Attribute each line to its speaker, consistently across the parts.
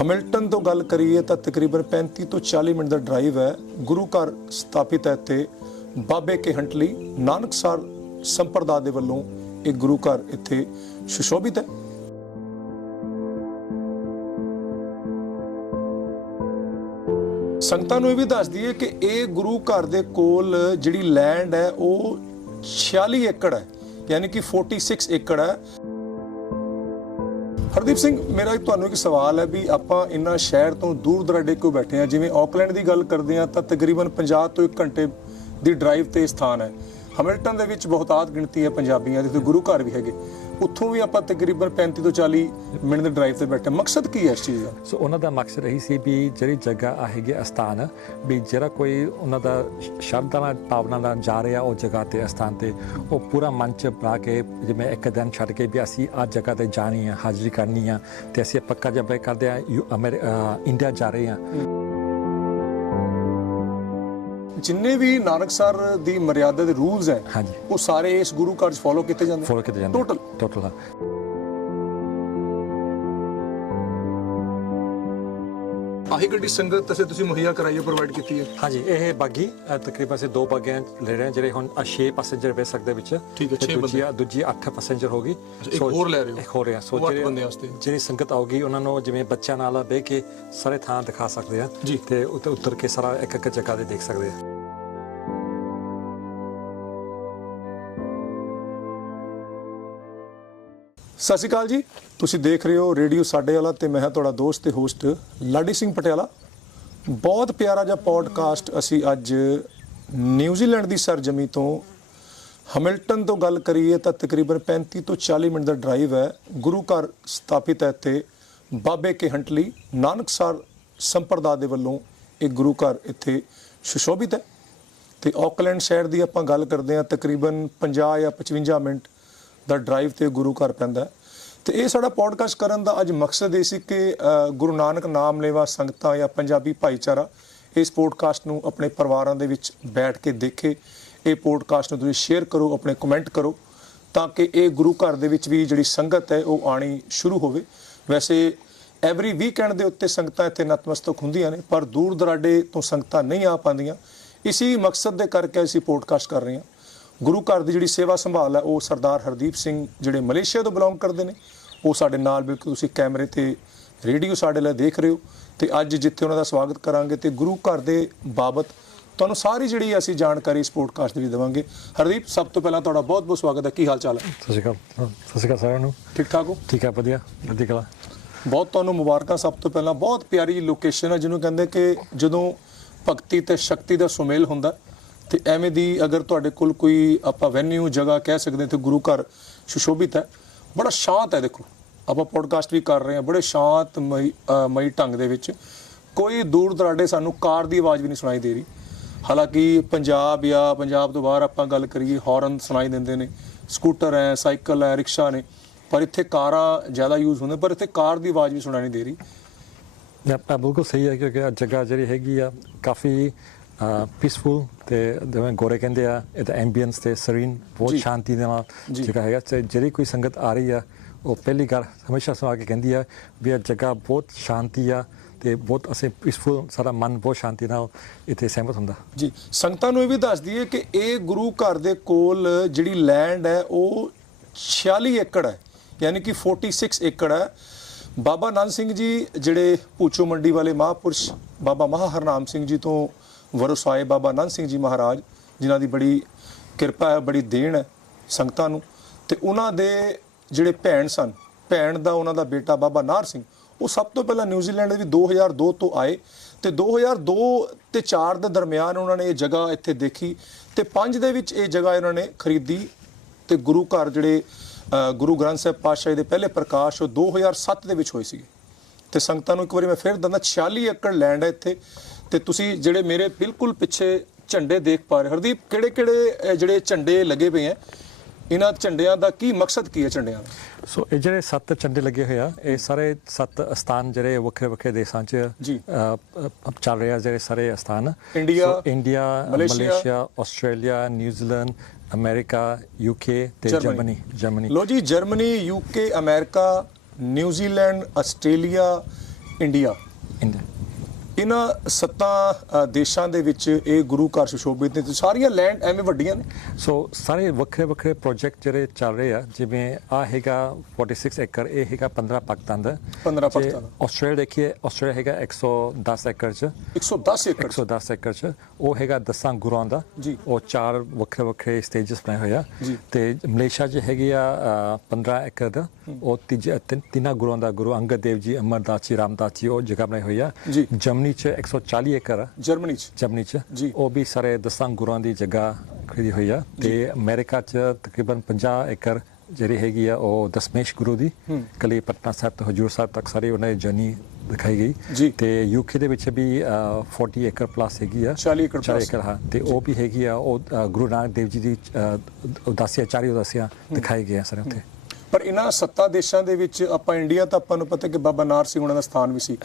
Speaker 1: Hamilton ਤੋਂ ਗੱਲ ਕਰੀਏ ਤਾਂ ਤਕਰੀਬਨ 35 ਤੋਂ 40 ਮਿੰਟ ਦਾ ਡਰਾਈਵ ਹੈ। ਗੁਰੂ ਘਰ ਸਥਾਪਿਤ ਹੈ ਇੱਥੇ। ਬਾਬੇ ਕੇ ਹੰਟਲੀ, ਨਾਨਕਸਰ ਸੰਪਰਦਾ ਦੇ ਵੱਲੋਂ ਇੱਕ ਗੁਰੂ ਘਰ ਇੱਥੇ ਸੁਸ਼ੋਭਿਤ ਹੈ। ਸੰਗਤਾਂ ਨੂੰ ਇਹ ਵੀ ਦੱਸ ਦਈਏ ਕਿ ਇਹ ਗੁਰੂ ਘਰ ਦੇ ਕੋਲ ਜਿਹੜੀ ਲੈਂਡ ਹੈ, ਉਹ 46 ਏਕੜ ਹੈ। ਯਾਨੀ ਕਿ 46 ਏਕੜ ਹੈ। ਹਰਦੀਪ ਸਿੰਘ, ਮੇਰਾ ਤੁਹਾਨੂੰ ਇੱਕ ਸਵਾਲ ਹੈ ਵੀ ਆਪਾਂ ਇੰਨਾ ਸ਼ਹਿਰ ਤੋਂ ਦੂਰ ਦਰਾਡੇ ਕੋ ਬੈਠੇ ਆ ਜਿਵੇਂ ਆਕਲੈਂਡ ਦੀ ਗੱਲ ਕਰਦੇ ਆ ਤਾਂ ਤਕਰੀਬਨ 50 ਤੋਂ 1 ਘੰਟੇ ਦੀ ਡਰਾਈਵ ਤੇ ਸਥਾਨ ਹੈ। ਹੈਮਿਲਟਨ ਦੇ ਵਿੱਚ ਬਹੁਤਾਤ ਗਿਣਤੀ ਹੈ ਪੰਜਾਬੀਆਂ ਦੀ ਤੇ ਗੁਰੂ ਘਰ ਵੀ ਹੈਗੇ। ਉੱਥੋਂ ਵੀ ਆਪਾਂ ਤਕਰੀਬਨ 35 ਤੋਂ 40 ਮਿੰਟ ਦੇ ਡਰਾਈਵ ਤੇ ਬੈਠੇ ਮਕਸਦ ਕੀ ਹੈ ਇਸ ਚੀਜ਼ ਦਾ?
Speaker 2: ਸੋ ਉਹਨਾਂ ਦਾ ਮਕਸਦ ਇਹੀ ਸੀ ਵੀ ਜਿਹੜੀ ਜਗ੍ਹਾ ਆ ਹੈਗੀ ਅਸਥਾਨ, ਵੀ ਜਿਹੜਾ ਕੋਈ ਉਹਨਾਂ ਦਾ ਸ਼ਬਦਾਂ ਨਾਲ, ਭਾਵਨਾ ਨਾਲ ਜਾ ਰਿਹਾ ਉਹ ਜਗ੍ਹਾ ਤੇ, ਅਸਥਾਨ ਤੇ, ਉਹ ਪੂਰਾ ਮਨ ਚ ਬਣਾ ਕੇ ਜਿਵੇਂ ਇੱਕ ਦਿਨ ਛੱਡ ਕੇ ਵੀ ਅਸੀਂ ਆ ਜਗ੍ਹਾ ਤੇ ਜਾਣੀ ਆ, ਹਾਜ਼ਰੀ ਕਰਨੀ ਆ, ਤੇ ਅਸੀਂ ਪੱਕਾ ਜਬ ਕਰਦੇ ਆ, ਯੂ- ਅਮਰ- ਇੰਡੀਆ ਜਾ ਰਹੇ ਆ।
Speaker 1: ਜਿੰਨੇ ਵੀ ਨਾਨਕਸਰ ਦੀ ਮਰਿਆਦਾ ਦੇ ਰੂਲਸ ਹੈ ਉਹ ਸਾਰੇ ਇਸ ਗੁਰੂ ਘਰ 'ਚ ਫੋਲੋ ਕੀਤੇ ਜਾਂਦੇ?
Speaker 2: ਫੋਲੋ ਕਿਤੇ ਜਾਂਦੇ।
Speaker 1: ਟੋਟਲ
Speaker 2: ਟੋਟਲ
Speaker 1: ਆਹੀ ਗੱਡੀ ਸੰਗਤ ਤਸੇ ਤੁਸੀਂ ਮੁਹੱਈਆ ਕਰਾਈਏ ਪ੍ਰੋਵਾਈਡ ਕੀਤੀ ਹੈ
Speaker 2: ਹਾਂਜੀ ਇਹ ਬਾਗੀ ਅ, ਤਕਰੀਬਨ ਸੇ ਦੋ ਬਾਗੀਆਂ ਲੈ ਰਹੇ ਹਾਂ ਜਿਹੜੇ ਹੁਣ 6 ਪੈਸੇਂਜਰ ਬੈ ਸਕਦੇ ਵਿੱਚ
Speaker 1: ਠੀਕ ਹੈ,
Speaker 2: ਤੇ
Speaker 1: ਛੇ ਬੰਦੇ।
Speaker 2: ਦੂਜੀ ਦੂਜੀ 8 ਪੈਸੇਂਜਰ ਹੋਗੀ
Speaker 1: ਇੱਕ ਹੋਰ ਲੈ ਰਹੇ ਹੋ?
Speaker 2: ਇੱਕ ਹੋਰ ਆ ਸੋ
Speaker 1: ਉਹ ਅੱਠ
Speaker 2: ਜਿਹੜੇ
Speaker 1: ਬੰਦੇ ਵਾਸਤੇ।
Speaker 2: ਜਿਹੜੀ ਸੰਗਤ ਆਉਗੀ ਉਹਨਾਂ ਨੂੰ ਜਿਵੇਂ ਬੱਚਿਆਂ ਨਾਲ ਬਹਿ ਕੇ ਸਾਰੇ ਥਾਂ ਦਿਖਾ ਸਕਦੇ ਆ
Speaker 1: ਜੀ।
Speaker 2: ਤੇ ਉੱਤੇ ਉਤਰ ਕੇ ਸਾਰਾ ਇੱਕ ਇੱਕ ਜਗ੍ਹਾ ਤੇ ਦੇਖ ਸਕਦੇ ਆ
Speaker 1: ਸਤਿ ਸ਼੍ਰੀ ਅਕਾਲ ਜੀ। ਤੁਸੀਂ ਦੇਖ ਰਹੇ ਹੋ ਰੇਡੀਓ ਸਾਡੇ ਵਾਲਾ ਤੇ ਮੈਂ ਹਾਂ ਤੁਹਾਡਾ ਦੋਸਤ ਤੇ ਹੋਸਟ ਲਾਡੀ ਸਿੰਘ ਪਟਿਆਲਾ। ਬਹੁਤ ਪਿਆਰਾ ਜਿਹਾ ਪੋਡਕਾਸਟ ਅਸੀਂ ਅੱਜ ਨਿਊਜ਼ੀਲੈਂਡ ਦੀ ਸਰਜਮੀ ਤੋਂ ਹਮਿਲਟਨ ਤੋਂ ਗੱਲ ਕਰੀਏ ਤਾਂ ਤਕਰੀਬਨ 35 ਤੋਂ 40 ਮਿੰਟ ਦਾ ਡਰਾਈਵ ਹੈ। ਗੁਰੂ ਘਰ ਸਥਾਪਿਤ ਹੈ ਇੱਥੇ ਬਾਬੇ ਕੇ ਹੰਟਲੀ। ਨਾਨਕਸਰ ਸੰਪਰਦਾ ਦੇ ਵੱਲੋਂ ਇੱਕ ਗੁਰੂ ਘਰ ਇੱਥੇ ਸੁਸ਼ੋਭਿਤ ਹੈ। ਤੇ ਆਕਲੈਂਡ ਸ਼ਹਿਰ ਦੀ ਆਪਾਂ ਗੱਲ ਕਰਦੇ ਹਾਂ, ਤਕਰੀਬਨ 50 ਜਾਂ 55 ਮਿੰਟ ਦਾ ਡਰਾਈਵ ਤੇ ਗੁਰੂ ਘਰ ਪੈਂਦਾ ਹੈ। ਤੇ ਇਹ ਸਾਡਾ ਪੋਡਕਾਸਟ ਕਰਨ ਦਾ ਅੱਜ ਮਕਸਦ ਇਹ ਸੀ ਕਿ ਗੁਰੂ ਨਾਨਕ ਨਾਮ ਲੈਵਾ ਸੰਗਤਾਂ ਜਾਂ ਪੰਜਾਬੀ ਭਾਈਚਾਰਾ ਇਸ ਪੋਡਕਾਸਟ ਨੂੰ ਆਪਣੇ ਪਰਿਵਾਰਾਂ ਦੇ ਵਿੱਚ ਬੈਠ ਕੇ ਦੇਖੇ। ਇਹ ਪੋਡਕਾਸਟ ਨੂੰ ਤੁਸੀਂ ਸ਼ੇਅਰ ਕਰੋ, ਆਪਣੇ ਕਮੈਂਟ ਕਰੋ ਤਾਂ ਕਿ ਇਹ ਗੁਰੂ ਘਰ ਦੇ ਵਿੱਚ ਵੀ ਜਿਹੜੀ ਸੰਗਤ ਹੈ ਉਹ ਆਣੀ ਸ਼ੁਰੂ ਹੋਵੇ। ਵੈਸੇ ਐਵਰੀ ਵੀਕਐਂਡ ਦੇ ਉੱਤੇ ਸੰਗਤਾਂ ਇੱਥੇ ਨਤਮਸਤਕ ਹੁੰਦੀਆਂ ਨੇ, ਪਰ ਦੂਰ ਦਰਾਡੇ ਤੋਂ ਸੰਗਤਾਂ ਨਹੀਂ ਆ ਪਾਉਂਦੀਆਂ। ਇਸੀ ਮਕਸਦ ਦੇ ਕਰਕੇ ਅਸੀਂ ਪੋਡਕਾਸਟ ਕਰ ਰਹੇ ਹਾਂ। ਗੁਰੂ ਘਰ ਦੀ ਜਿਹੜੀ ਸੇਵਾ ਸੰਭਾਲ ਹੈ ਉਹ ਸਰਦਾਰ ਹਰਦੀਪ ਸਿੰਘ ਜਿਹੜੇ ਮਲੇਸ਼ੀਆ ਤੋਂ ਬਿਲੋਂਗ ਕਰਦੇ ਨੇ ਉਹ ਸਾਡੇ ਨਾਲ ਬਿਲਕੁਲ ਤੁਸੀਂ ਕੈਮਰੇ ਤੇ ਰੇਡੀਓ ਸਾਡੇ ਲਈ ਦੇਖ ਰਹੇ ਹੋ ਤੇ ਅੱਜ ਜਿੱਥੇ ਉਹਨਾਂ ਦਾ ਸਵਾਗਤ ਕਰਾਂਗੇ ਤੇ ਗੁਰੂ ਘਰ ਦੇ ਬਾਬਤ ਤੁਹਾਨੂੰ ਸਾਰੀ ਜਿਹੜੀ ਅਸੀਂ ਜਾਣਕਾਰੀ ਇਸ ਪੋਡਕਾਸਟ ਦੇ ਵਿੱਚ ਦੇਵਾਂਗੇ। ਹਰਦੀਪ ਸਭ ਤੋਂ ਪਹਿਲਾਂ ਤੁਹਾਡਾ ਬਹੁਤ ਬਹੁਤ ਸਵਾਗਤ ਹੈ। ਕੀ ਹਾਲ ਚਾਲ ਹੈ?
Speaker 2: ਸਤਿ ਸ਼੍ਰੀ ਅਕਾਲ। ਸਤਿ ਸ਼੍ਰੀ ਅਕਾਲ ਸਾਰਿਆਂ ਨੂੰ।
Speaker 1: ਠੀਕ ਠਾਕ ਹੋ?
Speaker 2: ਠੀਕ ਹੈ ਵਧੀਆ। ਵਧੀਆ ਕਲਾ।
Speaker 1: ਬਹੁਤ ਤੁਹਾਨੂੰ ਮੁਬਾਰਕਾਂ ਸਭ ਤੋਂ ਪਹਿਲਾਂ। ਬਹੁਤ ਪਿਆਰੀ ਲੋਕੇਸ਼ਨ ਹੈ ਜਿਹਨੂੰ ਕਹਿੰਦੇ ਕਿ ਜਦੋਂ ਭਗਤੀ ਤੇ ਸ਼ਕਤੀ ਦਾ ਸੁਮੇਲ ਹੁੰਦਾ ਤੇ ਐਵੇਂ ਦੀ ਅਗਰ ਤੁਹਾਡੇ ਕੋਲ ਕੋਈ ਆਪਾਂ ਵੈਨਿਊ ਜਗ੍ਹਾ ਕਹਿ ਸਕਦੇ ਤੇ ਗੁਰੂ ਘਰ ਸੁਸ਼ੋਭਿਤ ਹੈ, ਬੜਾ ਸ਼ਾਂਤ ਹੈ ਦੇਖੋ। ਆਪਾਂ ਪੋਡਕਾਸਟ ਵੀ ਕਰ ਰਹੇ ਹਾਂ, ਬੜੇ ਸ਼ਾਂਤ ਮਈ ਮਈ ਢੰਗ ਦੇ ਵਿੱਚ। ਕੋਈ ਦੂਰ ਦਰਾਡੇ ਸਾਨੂੰ ਕਾਰ ਦੀ ਆਵਾਜ਼ ਵੀ ਨਹੀਂ ਸੁਣਾਈ ਦੇ ਰਹੀ। ਹਾਲਾਂਕਿ ਪੰਜਾਬ ਜਾਂ ਪੰਜਾਬ ਤੋਂ ਬਾਹਰ ਆਪਾਂ ਗੱਲ ਕਰੀਏ ਹਾਰਨ ਸੁਣਾਈ ਦਿੰਦੇ ਨੇ ਸਕੂਟਰ ਹੈ ਸਾਈਕਲ ਹੈ ਰਿਕਸ਼ਾ ਨੇ, ਪਰ ਇੱਥੇ ਕਾਰਾਂ ਜ਼ਿਆਦਾ ਯੂਜ਼ ਹੁੰਦੇ, ਪਰ ਇੱਥੇ ਕਾਰ ਦੀ ਆਵਾਜ਼ ਵੀ ਸੁਣਾਈ ਨਹੀਂ ਦੇ ਰਹੀ।
Speaker 2: ਆਪਣਾ ਬਿਲਕੁਲ ਸਹੀ ਹੈ, ਕਿਉਂਕਿ ਜਗ੍ਹਾ ਜਿਹੜੀ ਹੈਗੀ ਆ, ਕਾਫੀ ਪੀਸਫੁਲ ਤੇ ਜਿਵੇਂ ਗੋਰੇ ਕਹਿੰਦੇ ਆ ਇਹਦਾ ਐਂਬੀਐਂਸ ਤੇ ਸਰੀਨ ਬਹੁਤ। ਸ਼ਾਂਤੀ ਦੇ ਨਾਲ
Speaker 1: ਜੀ।
Speaker 2: ਜਗ੍ਹਾ ਹੈਗਾ ਤੇ ਜਿਹੜੀ ਕੋਈ ਸੰਗਤ ਆ ਰਹੀ ਆ ਉਹ ਪਹਿਲੀ ਗੱਲ ਹਮੇਸ਼ਾ ਸੁਣਾ ਕੇ ਕਹਿੰਦੀ ਆ ਵੀ ਇਹ ਜਗ੍ਹਾ ਬਹੁਤ ਸ਼ਾਂਤੀ ਆ ਤੇ ਬਹੁਤ ਅਸੀਂ ਪੀਸਫੁਲ ਸਾਡਾ ਮਨ ਬਹੁਤ ਸ਼ਾਂਤੀ ਨਾਲ ਇੱਥੇ ਸਹਿਮਤ ਹੁੰਦਾ
Speaker 1: ਜੀ ਸੰਗਤਾਂ ਨੂੰ ਇਹ ਵੀ ਦੱਸ ਦਈਏ ਕਿ ਇਹ ਗੁਰੂ ਘਰ ਦੇ ਕੋਲ ਜਿਹੜੀ ਲੈਂਡ ਹੈ ਉਹ 46 ਏਕੜ ਹੈ ਯਾਨੀ ਕਿ 46 ਏਕੜ ਹੈ ਬਾਬਾ ਨੰਦ ਸਿੰਘ ਜੀ ਜਿਹੜੇ ਪੂਚੋ ਮੰਡੀ ਵਾਲੇ ਮਹਾਪੁਰਸ਼ ਬਾਬਾ ਮਹਾ ਹਰਨਾਮ ਸਿੰਘ ਜੀ ਤੋਂ ਵਰਸਾਏ ਬਾਬਾ ਨੰਦ ਸਿੰਘ ਜੀ ਮਹਾਰਾਜ, ਜਿਨ੍ਹਾਂ ਦੀ ਬੜੀ ਕਿਰਪਾ ਹੈ, ਬੜੀ ਦੇਣ ਹੈ ਸੰਗਤਾਂ ਨੂੰ, ਤੇ ਉਹਨਾਂ ਦੇ ਜਿਹੜੇ ਭੈਣ ਸਨ, ਭੈਣ ਦਾ ਉਹਨਾਂ ਦਾ ਬੇਟਾ ਬਾਬਾ ਨਾਰ ਸਿੰਘ, ਉਹ ਸਭ ਤੋਂ ਪਹਿਲਾਂ ਨਿਊਜ਼ੀਲੈਂਡ ਦੇ ਵੀ 2002 ਤੋਂ ਆਏ, ਤੇ 2002 ਤੇ 4 ਦੇ ਦਰਮਿਆਨ ਉਹਨਾਂ ਨੇ ਇਹ ਜਗ੍ਹਾ ਇੱਥੇ ਦੇਖੀ, ਤੇ 5 ਦੇ ਵਿੱਚ ਇਹ ਜਗ੍ਹਾ ਇਹਨਾਂ ਨੇ ਖਰੀਦੀ, ਤੇ ਗੁਰੂ ਘਰ ਜਿਹੜੇ ਗੁਰੂ ਗ੍ਰੰਥ ਸਾਹਿਬ ਪਾਤਸ਼ਾਹ ਦੇ ਪਹਿਲੇ ਪ੍ਰਕਾਸ਼ ਉਹ 2007 ਦੇ ਵਿੱਚ ਹੋਏ ਸੀ ਤੇ ਸੰਗਤਾਂ ਨੂੰ ਇੱਕ ਵਾਰੀ ਮੈਂ ਫਿਰ ਦੰਦਾ 46 ਏਕੜ ਲੈਂਡ ਹੈ ਇੱਥੇ ਤੇ ਤੁਸੀਂ ਜਿਹੜੇ ਮੇਰੇ ਬਿਲਕੁਲ ਪਿੱਛੇ ਝੰਡੇ ਦੇਖ ਪਾ ਰਹੇ ਹਰਦੀਪ ਕਿਹੜੇ ਕਿਹੜੇ ਜਿਹੜੇ ਝੰਡੇ ਲੱਗੇ ਪਏ ਹੈ ਇਹਨਾਂ ਝੰਡਿਆਂ ਦਾ ਕੀ ਮਕਸਦ ਕੀ ਹੈ ਝੰਡਿਆਂ ਦਾ?
Speaker 2: ਸੋ ਇਹ ਜਿਹੜੇ ਸੱਤ ਝੰਡੇ ਲੱਗੇ ਹੋਏ ਆ ਇਹ ਸਾਰੇ ਸੱਤ ਸਥਾਨ ਜਿਹੜੇ ਵੱਖਰੇ ਵੱਖਰੇ ਦੇਸ਼ਾਂ 'ਚ ਚੱਲ ਰਹੇ ਆ ਜਿਹੜੇ ਸਾਰੇ ਸਥਾਨ
Speaker 1: India,
Speaker 2: India
Speaker 1: Malaysia,
Speaker 2: Australia New Zealand America UK ਤੇ
Speaker 1: ਜਰਮਨੀ।
Speaker 2: Germany Germany.
Speaker 1: ਲੋ ਜੀ Germany UK America New Zealand Australia India.
Speaker 2: India.
Speaker 1: ਇਹਨਾਂ ਸੱਤਾਂ ਦੇਸ਼ਾਂ ਦੇ ਵਿੱਚ ਇਹ ਗੁਰੂ ਘਰ ਸੁਸ਼ੋਭਿਤ ਨੇ ਸਾਰੀਆਂ ਲੈਂਡ ਐਵੇਂ ਵੱਡੀਆਂ ਨੇ।
Speaker 2: ਸੋ ਸਾਰੇ ਵੱਖਰੇ ਵੱਖਰੇ ਪ੍ਰੋਜੈਕਟ ਜਿਹੜੇ ਚੱਲ ਰਹੇ ਆ ਜਿਵੇਂ ਆ ਹੈਗਾ 46 ਏਕੜ ਇਹ ਹੈਗਾ 15 ਪਾਕਿਸਤਾਨ ਦਾ।
Speaker 1: 15
Speaker 2: ਜੇ
Speaker 1: ਪਾਕਿਸਤਾਨ ਦਾ।
Speaker 2: ਆਸਟ੍ਰੇਲੀਆ ਦੇਖੀਏ ਆਸਟ੍ਰੇਲੀਆ ਹੈਗਾ 110 ਏਕੜ ਚ।
Speaker 1: 110 ਏਕੜ
Speaker 2: 110 ਏਕੜ ਚ। ਉਹ ਹੈਗਾ ਦਸਾਂ ਗੁਰੂਆਂ ਦਾ।
Speaker 1: ਜੀ।
Speaker 2: ਉਹ ਚਾਰ ਵੱਖਰੇ ਵੱਖਰੇ ਸਟੇਜਸ ਬਣਾਏ ਹੋਏ ਆ।
Speaker 1: ਜੀ।
Speaker 2: ਤੇ ਮਲੇਸ਼ੀਆ 'ਚ ਹੈਗੀ ਆ ਅ, 15 ਏਕੜ ਦਾ। ਉਹ ਤਿੰਨ- ਤਿੰਨਾਂ ਗੁਰੂਆਂ ਦਾ ਗੁਰੂ ਅੰਗਦ ਦੇਵ ਜੀ ਅਮਰਦਾਸ ਜੀ ਰਾਮਦਾਸ ਜੀ ਉਹ ਜਗ੍ਹਾ ਬਣਾਈ ਹੋਈ ਆ।
Speaker 1: ਜੀ।
Speaker 2: ਜਰਮਨੀ 'ਚ 140 ਏਕੜ ਆ
Speaker 1: ਜਰਮਨੀ ਚ?
Speaker 2: ਜਰਮਨੀ ਚ।
Speaker 1: ਜੀ।
Speaker 2: ਉਹ ਵੀ ਸਾਰੇ ਦਸਾਂ ਗੁਰੂਆਂ ਦੀ ਜਗ੍ਹਾ ਖਰੀਦੀ ਹੋਈ ਆ। ਤੇ ਅਮਰੀਕਾ ਚ ਤਕਰੀਬਨ 50 ਏਕੜ ਜਿਹੜੀ ਹੈਗੀ ਆ ਉਹ ਦਸਮੇਸ਼ ਗੁਰੂ ਦੀ। ਕਲੀ ਪਟਨਾ ਸਾਹਿਬ ਤੋਂ ਹਜੂਰ ਸਾਹਿਬ ਤੱਕ ਸਾਰੀ ਉਹਨਾਂ ਦੀ ਜਰਨੀ ਦਿਖਾਈ। ਗਈ। ਤੇ ਯੂਕੇ ਦੇ ਵਿੱਚ ਵੀ ਅ, 40 ਏਕੜ ਪਲੱਸ ਹੈਗੀ ਆ।
Speaker 1: 40 ਏਕੜ
Speaker 2: 40
Speaker 1: plus।
Speaker 2: ਏਕੜ ਹਾਂ। ਤੇ ਉਹ ਵੀ ਹੈਗੀ ਆ ਉਹ ਗੁਰੂ ਨਾਨਕ ਦੇਵ ਜੀ ਦੀ ਉਦਾਸੀਆਂ ਚਾਰੀ ਉਦਾਸੀਆਂ ਦਿਖਾਈ ਗਈਆਂ ਸਾਰੇ ਉੱਥੇ
Speaker 1: ਪਰ ਇਹਨਾਂ ਸੱਤਾ ਦੇਸ਼ਾਂ ਦੇ ਵਿੱਚ ਆਪਾਂ ਇੰਡੀਆ ਤਾਂ ਆਪਾਂ ਨੂੰ ਪਤਾ ਕਿ ਬਾਬਾ ਨਾਰ ਸਿੰਘ ਉਹਨਾਂ ਦਾ ਸਥਾਨ ਵੀ ਸੀ।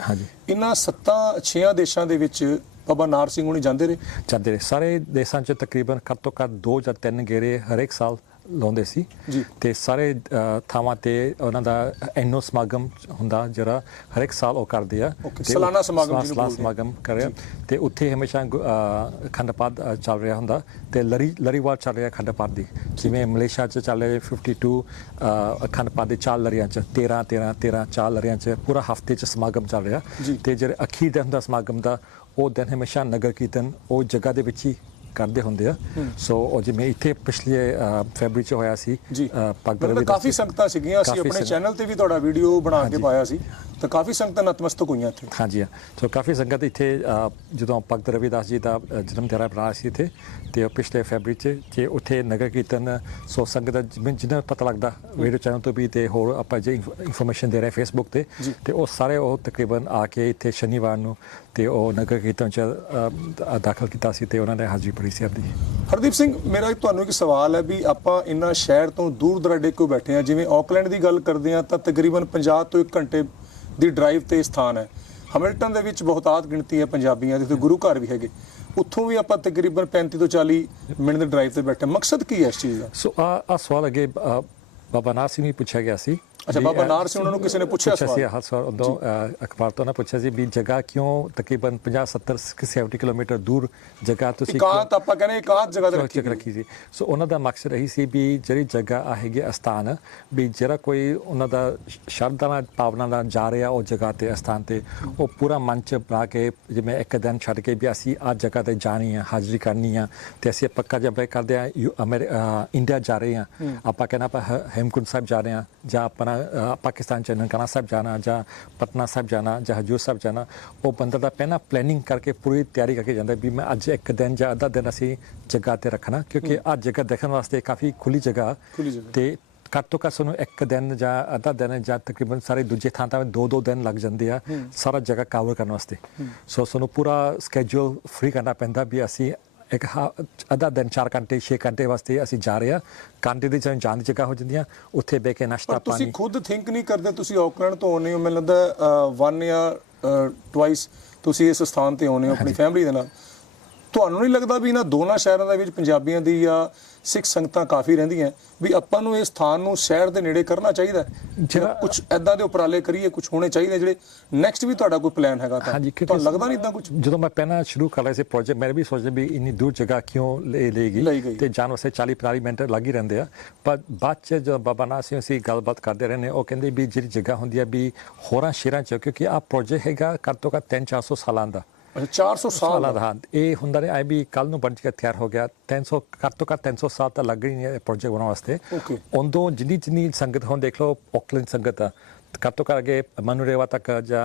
Speaker 1: ਇਹਨਾਂ ਸੱਤਾ ਛੇਆਂ ਦੇਸ਼ਾਂ ਦੇ ਵਿੱਚ ਬਾਬਾ ਨਾਰ ਸਿੰਘ ਹੁਣੀ ਜਾਂਦੇ ਰਹੇ।
Speaker 2: ਜਾਂਦੇ ਰਹੇ। ਸਾਰੇ ਦੇਸ਼ਾਂ 'ਚ ਤਕਰੀਬਨ ਘੱਟ ਘੱਟ ਦੋ ਜਾਂ ਤਿੰਨ ਗੇੜੇ ਹਰੇਕ ਸਾਲ ਲਾਉਂਦੇ ਸੀ। ਤੇ ਸਾਰੇ ਥਾਵਾਂ ਤੇ ਉਹਨਾਂ ਦਾ ਐਨੋ ਸਮਾਗਮ ਹੁੰਦਾ ਜਿਹੜਾ ਹਰੇਕ ਸਾਲ ਉਹ ਕਰਦੇ ਆ
Speaker 1: ਸਾਲਾਨਾ ਸਮਾਗਮ ਜਿਹਨੂੰ ਬੋਲਦੇ।
Speaker 2: ਸਮਾਗਮ ਕਰ ਰਿਹਾ ਤੇ ਉੱਥੇ ਹਮੇਸ਼ਾ ਅ, ਚੱਲ ਰਿਹਾ ਹੁੰਦਾ ਤੇ ਲਰੀ ਲਰੀਵਾਰ ਚੱਲ ਰਿਹਾ ਅਖੰਡ ਪਾਠ ਦੀ ਜਿਵੇਂ ਮਲੇਸ਼ੀਆ 'ਚ ਚੱਲ ਰਿਹਾ 52 ਅ, ਅਖੰਡ ਪਾਠ ਦੇ ਚਾਰ ਲਰੀਆਂ 'ਚ 13 13 13 ਚਾਰ ਲਰੀਆਂ 'ਚ ਪੂਰਾ ਹਫ਼ਤੇ 'ਚ ਸਮਾਗਮ ਚੱਲ ਰਿਹਾ। ਤੇ ਜਿਹੜੇ ਅਖੀਰ ਦਿਨ ਦਾ ਸਮਾਗਮ ਦਾ ਉਹ ਦਿਨ ਹਮੇਸ਼ਾ ਨਗਰ ਕੀਰਤਨ ਉਹ ਜਗ੍ਹਾ ਦੇ ਵਿੱਚ ਹੀ ਕਰਦੇ ਹੁੰਦੇ ਆ ਸੋ ਉਹ ਜਿਵੇਂ ਇੱਥੇ ਪਿਛਲੇ ਫੈਬਰੀ ਚ ਹੋਇਆ ਸੀ
Speaker 1: ਮਤਲਬ
Speaker 2: ਰਵਿਦਾਸ
Speaker 1: ਕਾਫੀ। ਸੰਗਤਾਂ ਸੀਗੀਆਂ ਅਸੀਂ ਆਪਣੇ ਚੈਨਲ ਤੇ ਵੀ ਤੁਹਾਡਾ ਵੀਡੀਓ ਬਣਾ ਕੇ। ਪਾਇਆ ਸੀ ਤਾਂ ਕਾਫੀ ਸੰਗਤਾਂ ਨਤਮਸਤਕ ਹੋਈਆਂ ਇੱਥੇ
Speaker 2: ਹਾਂਜੀ ਹਾਂ ਸੋ ਕਾਫੀ ਸੰਗਤ ਇੱਥੇ ਜਦੋਂ ਭਗਤ ਰਵਿਦਾਸ ਜੀ ਦਾ ਜਨਮ ਦਿਹਾੜਾ ਬਣਾ ਸੀ ਇੱਥੇ ਤੇ ਉਹ ਪਿਛਲੇ ਫੈਬਰੀ ਚ ਜੇ ਉੱਥੇ ਨਗਰ ਕੀਰਤਨ ਸੋ ਸੰਗਤ ਦਾ ਜਿਵੇਂ ਜਿਹਨਾਂ ਨੂੰ ਪਤਾ ਲੱਗਦਾ ਵੀਡੀਓ ਚੈਨਲ ਤੋਂ ਵੀ ਤੇ ਹੋਰ ਆਪਾਂ ਜੇ ਇਨਫੋਰਮੇਸ਼ਨ ਦੇ ਰਹੇ ਫੇਸਬੁੱਕ ਤੇ। ਤੇ ਉਹ ਸਾਰੇ ਉਹ ਤਕਰੀਬਨ ਆ ਕੇ ਇੱਥੇ ਸ਼ਨੀਵਾਰ ਨੂੰ ਤੇ ਉਹ ਨਗਰ ਕੀਰਤਨ ਚ ਦਾਖਲ ਕੀਤਾ ਸੀ ਤੇ ਉਹਨਾਂ ਨੇ ਹਾਜ਼ਰੀ ਭਰੀ ਸੀ ਆਪਣੀ।
Speaker 1: ਹਰਦੀਪ ਸਿੰਘ ਮੇਰਾ ਤੁਹਾਨੂੰ ਇੱਕ ਸਵਾਲ ਹੈ ਵੀ ਆਪਾਂ ਇੰਨਾ ਸ਼ਹਿਰ ਤੋਂ ਦੂਰ ਦਰਾਡੇ ਕਿਉਂ ਬੈਠੇ ਆ ਜਿਵੇਂ ਆਕਲੈਂਡ ਦੀ ਗੱਲ ਕਰਦੇ ਆ ਤਾਂ ਤਕਰੀਬਨ 50 ਤੋਂ 1 ਘੰਟੇ ਦੀ ਡਰਾਈਵ ਤੇ ਸਥਾਨ ਹੈ। ਹੈਮਿਲਟਨ ਦੇ ਵਿੱਚ ਬਹੁਤਾਤ ਗਿਣਤੀ ਹੈ ਪੰਜਾਬੀਆਂ ਦੀ ਤੇ ਗੁਰੂ ਘਰ ਵੀ ਹੈਗੇ। ਉੱਥੋਂ ਵੀ ਆਪਾਂ ਤਕਰੀਬਨ 35 ਤੋਂ 40 ਮਿੰਟ ਦੇ ਡਰਾਈਵ ਤੇ ਬੈਠੇ। ਮਕਸਦ ਕੀ ਹੈ ਇਸ ਚੀਜ਼ ਦਾ?
Speaker 2: ਸੋ ਆ ਸਵਾਲ ਅਗੇ ਬਾਬਾ ਨਾਰ ਸਿੰਘ ਨੂੰ ਵੀ ਪੁੱਛਿਆ ਗਿਆ ਸੀ।
Speaker 1: ਅੱਛਾ, ਬਾਬਾ ਨਾਰ ਸਿੰਘ ਉਹਨਾਂ ਨੂੰ ਕਿਸੇ ਨੇ ਪੁੱਛਿਆ ਸਵਾਲ?
Speaker 2: ਹਾਂ ਸਵਾਲ ਉਦੋਂ ਅਖਬਾਰ ਤੋਂ ਨਾ ਪੁੱਛਿਆ ਸੀ ਵੀ ਜਗ੍ਹਾ ਕਿਉਂ ਤਕਰੀਬਨ 50 70 70 ਕਿਲੋਮੀਟਰ ਦੂਰ ਜਗ੍ਹਾ ਤੁਸੀਂ
Speaker 1: ਇਕਾਂਤ ਆਪਾਂ ਕਹਿੰਦੇ ਇਕਾਂਤ ਜਗ੍ਹਾ ਤੇ ਰੱਖੀ
Speaker 2: ਸੀ। ਸੋ। ਉਹਨਾਂ ਦਾ ਮਕਸਦ ਇਹੀ ਸੀ ਵੀ ਜਿਹੜੀ ਜਗ੍ਹਾ ਆ ਹੈਗੀ ਅਸਥਾਨ ਵੀ ਜਿਹੜਾ ਕੋਈ ਉਹਨਾਂ ਦਾ ਸ਼ਰਧਾ ਨਾਲ ਭਾਵਨਾ ਨਾਲ ਜਾ ਰਿਹਾ ਉਹ ਜਗ੍ਹਾ ਤੇ ਅਸਥਾਨ ਤੇ ਉਹ ਪੂਰਾ ਮਨ ਚ ਬਣਾ ਕੇ ਜਿਵੇਂ ਇੱਕ ਦਿਨ ਛੱਡ ਕੇ ਵੀ ਅਸੀਂ ਆ ਜਗ੍ਹਾ ਤੇ ਜਾਣੀ ਆ ਹਾਜ਼ਰੀ ਕਰਨੀ ਆ ਤੇ ਅਸੀਂ ਪੱਕਾ ਜਬ ਕਰਦੇ ਆ ਇੰਡੀਆ ਜਾ ਰਹੇ ਆ। ਆਪਾਂ ਕਹਿੰਦਾ ਆਪਾਂ ਹ- ਹੇਮਕੁੰਟ ਸਾਹਿਬ ਜਾ ਰਹੇ ਆ ਜਾਂ ਆਪਣਾ ਪਾਕਿਸਤਾਨ ਚ ਨਨਕਾਣਾ ਸਾਹਿਬ ਜਾਣਾ ਜਾਂ ਪਟਨਾ ਸਾਹਿਬ ਜਾਣਾ ਜਾਂ ਹਜੂਰ ਸਾਹਿਬ ਜਾਣਾ ਉਹ ਬੰਦਾ ਦਾ ਪਹਿਲਾਂ ਪਲੈਨਿੰਗ ਕਰਕੇ ਪੂਰੀ ਤਿਆਰੀ ਕਰਕੇ ਜਾਂਦਾ ਵੀ ਮੈਂ ਅੱਜ ਇੱਕ ਦਿਨ ਜਾਂ ਅੱਧਾ ਦਿਨ ਅਸੀਂ ਜਗ੍ਹਾ ਤੇ ਰੱਖਣਾ ਕਿਉਂਕਿ ਆ ਜਗ੍ਹਾ ਦੇਖਣ ਵਾਸਤੇ ਕਾਫੀ ਖੁੱਲੀ ਜਗ੍ਹਾ। ਤੇ ਘੱਟ ਤੋਂ ਘੱਟ ਸਾਨੂੰ ਇੱਕ ਦਿਨ ਜਾਂ ਅੱਧਾ ਦਿਨ ਜਾਂ ਤਕਰੀਬਨ ਸਾਰੇ ਦੂਜੇ ਥਾਂ ਤਾਂ ਦੋ ਦੋ ਦਿਨ ਲੱਗ ਜਾਂਦੇ ਆ ਸਾਰਾ ਜਗ੍ਹਾ ਕਵਰ ਕਰਨ ਵਾਸਤੇ। ਸੋ ਸਾਨੂੰ ਪੂਰਾ ਸਕੇਜੂਲ ਫ੍ਰੀ ਕਰਨਾ ਪੈਂਦਾ ਵੀ ਅਸੀਂ ਇੱਕ ਹਾ- ਅੱਧਾ ਦਿਨ 4 ਘੰਟੇ 6 ਘੰਟੇ ਵਾਸਤੇ ਅਸੀਂ ਜਾ ਰਹੇ ਆ ਘੰਟੇ ਦੀ ਜਦੋਂ ਜਾਣ ਦੀ ਜਗ੍ਹਾ ਹੋ ਜਾਂਦੀਆਂ ਉੱਥੇ ਬਹਿ ਕੇ ਨਾਸ਼ਤਾ
Speaker 1: ਪਰ ਤੁਸੀਂ
Speaker 2: ਪਾਣੀ।
Speaker 1: ਖੁਦ ਥਿੰਕ ਨਹੀਂ ਕਰਦੇ ਤੁਸੀਂ ਆਕਲੈਂਡ ਤੋਂ ਆਉਂਦੇ ਹੋ। ਮੈਨੂੰ ਲੱਗਦਾ ਵਨ ਜਾਂ ਟਵਾਈਸ ਤੁਸੀਂ ਇਸ ਸਥਾਨ ਤੇ ਆਉਂਦੇ ਹੋ ਆਪਣੀ ਫੈਮਿਲੀ ਦੇ ਨਾਲ। ਤੁਹਾਨੂੰ ਨਹੀਂ ਲੱਗਦਾ ਵੀ ਇਹਨਾਂ ਦੋਨਾਂ ਸ਼ਹਿਰਾਂ ਦੇ ਵਿੱਚ ਪੰਜਾਬੀਆਂ ਦੀ ਜਾਂ ਸਿੱਖ ਸੰਗਤਾਂ ਕਾਫੀ ਰਹਿੰਦੀਆਂ? ਵੀ ਆਪਾਂ ਨੂੰ ਇਸ ਸਥਾਨ ਨੂੰ ਸ਼ਹਿਰ ਦੇ ਨੇੜੇ ਕਰਨਾ ਚਾਹੀਦਾ ਜਿਹੜਾ ਕੁਝ ਐਦਾਂ ਦੇ ਉਪਰਾਲੇ ਕਰੀਏ ਕੁਝ ਹੋਣੇ ਚਾਹੀਦੇ ਜਿਹੜੇ ਨੈਕਸਟ ਵੀ ਤੁਹਾਡਾ ਕੋਈ ਪਲਾਨ ਹੈਗਾ ਤਾਂ? ਤੁਹਾਨੂੰ ਲੱਗਦਾ ਨਹੀਂ ਇਦਾਂ ਕੁਝ
Speaker 2: ਜਦੋਂ ਮੈਂ ਪਹਿਲਾਂ ਸ਼ੁਰੂ ਕਰ ਰਿਹਾ ਸੀ ਪ੍ਰੋਜੈਕਟ ਮੈਂ ਵੀ ਸੋਚਦਾ ਵੀ ਇੰਨੀ ਦੂਰ ਜਗ੍ਹਾ ਕਿਉਂ ਲੈ।
Speaker 1: ਗਈ?
Speaker 2: ਤੇ ਜਾਣ ਵਾਸਤੇ 40 45 ਮਿੰਟ ਲੱਗ ਹੀ ਰਹਿੰਦੇ ਆ। ਪਰ ਬਾਅਦ ਚ ਜਦੋਂ ਬਾਬਾ ਨਾਥ ਸਿੰਘ ਸੀ ਗੱਲਬਾਤ ਕਰਦੇ ਰਹੇ ਨੇ ਉਹ ਕਹਿੰਦੇ ਵੀ ਜਿਹੜੀ ਜਗ੍ਹਾ ਹੁੰਦੀ ਆ ਵੀ ਹੋਰਾਂ ਸ਼ਹਿਰਾਂ ਚ ਕਿਉਂਕਿ ਆ ਪ੍ਰੋਜੈਕਟ ਹੈਗਾ ਘੱਟ ਤੋਂ ਘੱਟ 3 400 ਸਾਲਾਂ ਦਾ।
Speaker 1: ਅੱਛਾ 400 ਸਾਲ
Speaker 2: ਦਾ। ਹਾਂ ਇਹ ਹੁੰਦਾ ਨੇ ਆਈ ਵੀ ਕੱਲ ਨੂੰ ਬਣ ਕੇ ਤਿਆਰ ਹੋ ਗਿਆ 300 ਘੱਟ ਤੋਂ ਘੱਟ 300 ਸਾਲ ਤਾਂ ਲੱਗ ਹੀ ਨਹੀਂ ਹੈ ਪ੍ਰੋਜੈਕਟ ਬਣਾਉਣ ਵਾਸਤੇ. ਉਦੋਂ ਜਿੰਨੀ ਜਿੰਨੀ ਸੰਗਤ ਹੁਣ ਦੇਖ ਲਓ ਆਕਲੈਂਡ ਸੰਗਤ ਘੱਟ ਤੋਂ ਘੱਟ ਅਗੇ ਮਨੂਰੇਵਾ ਤੱਕ ਜਾਂ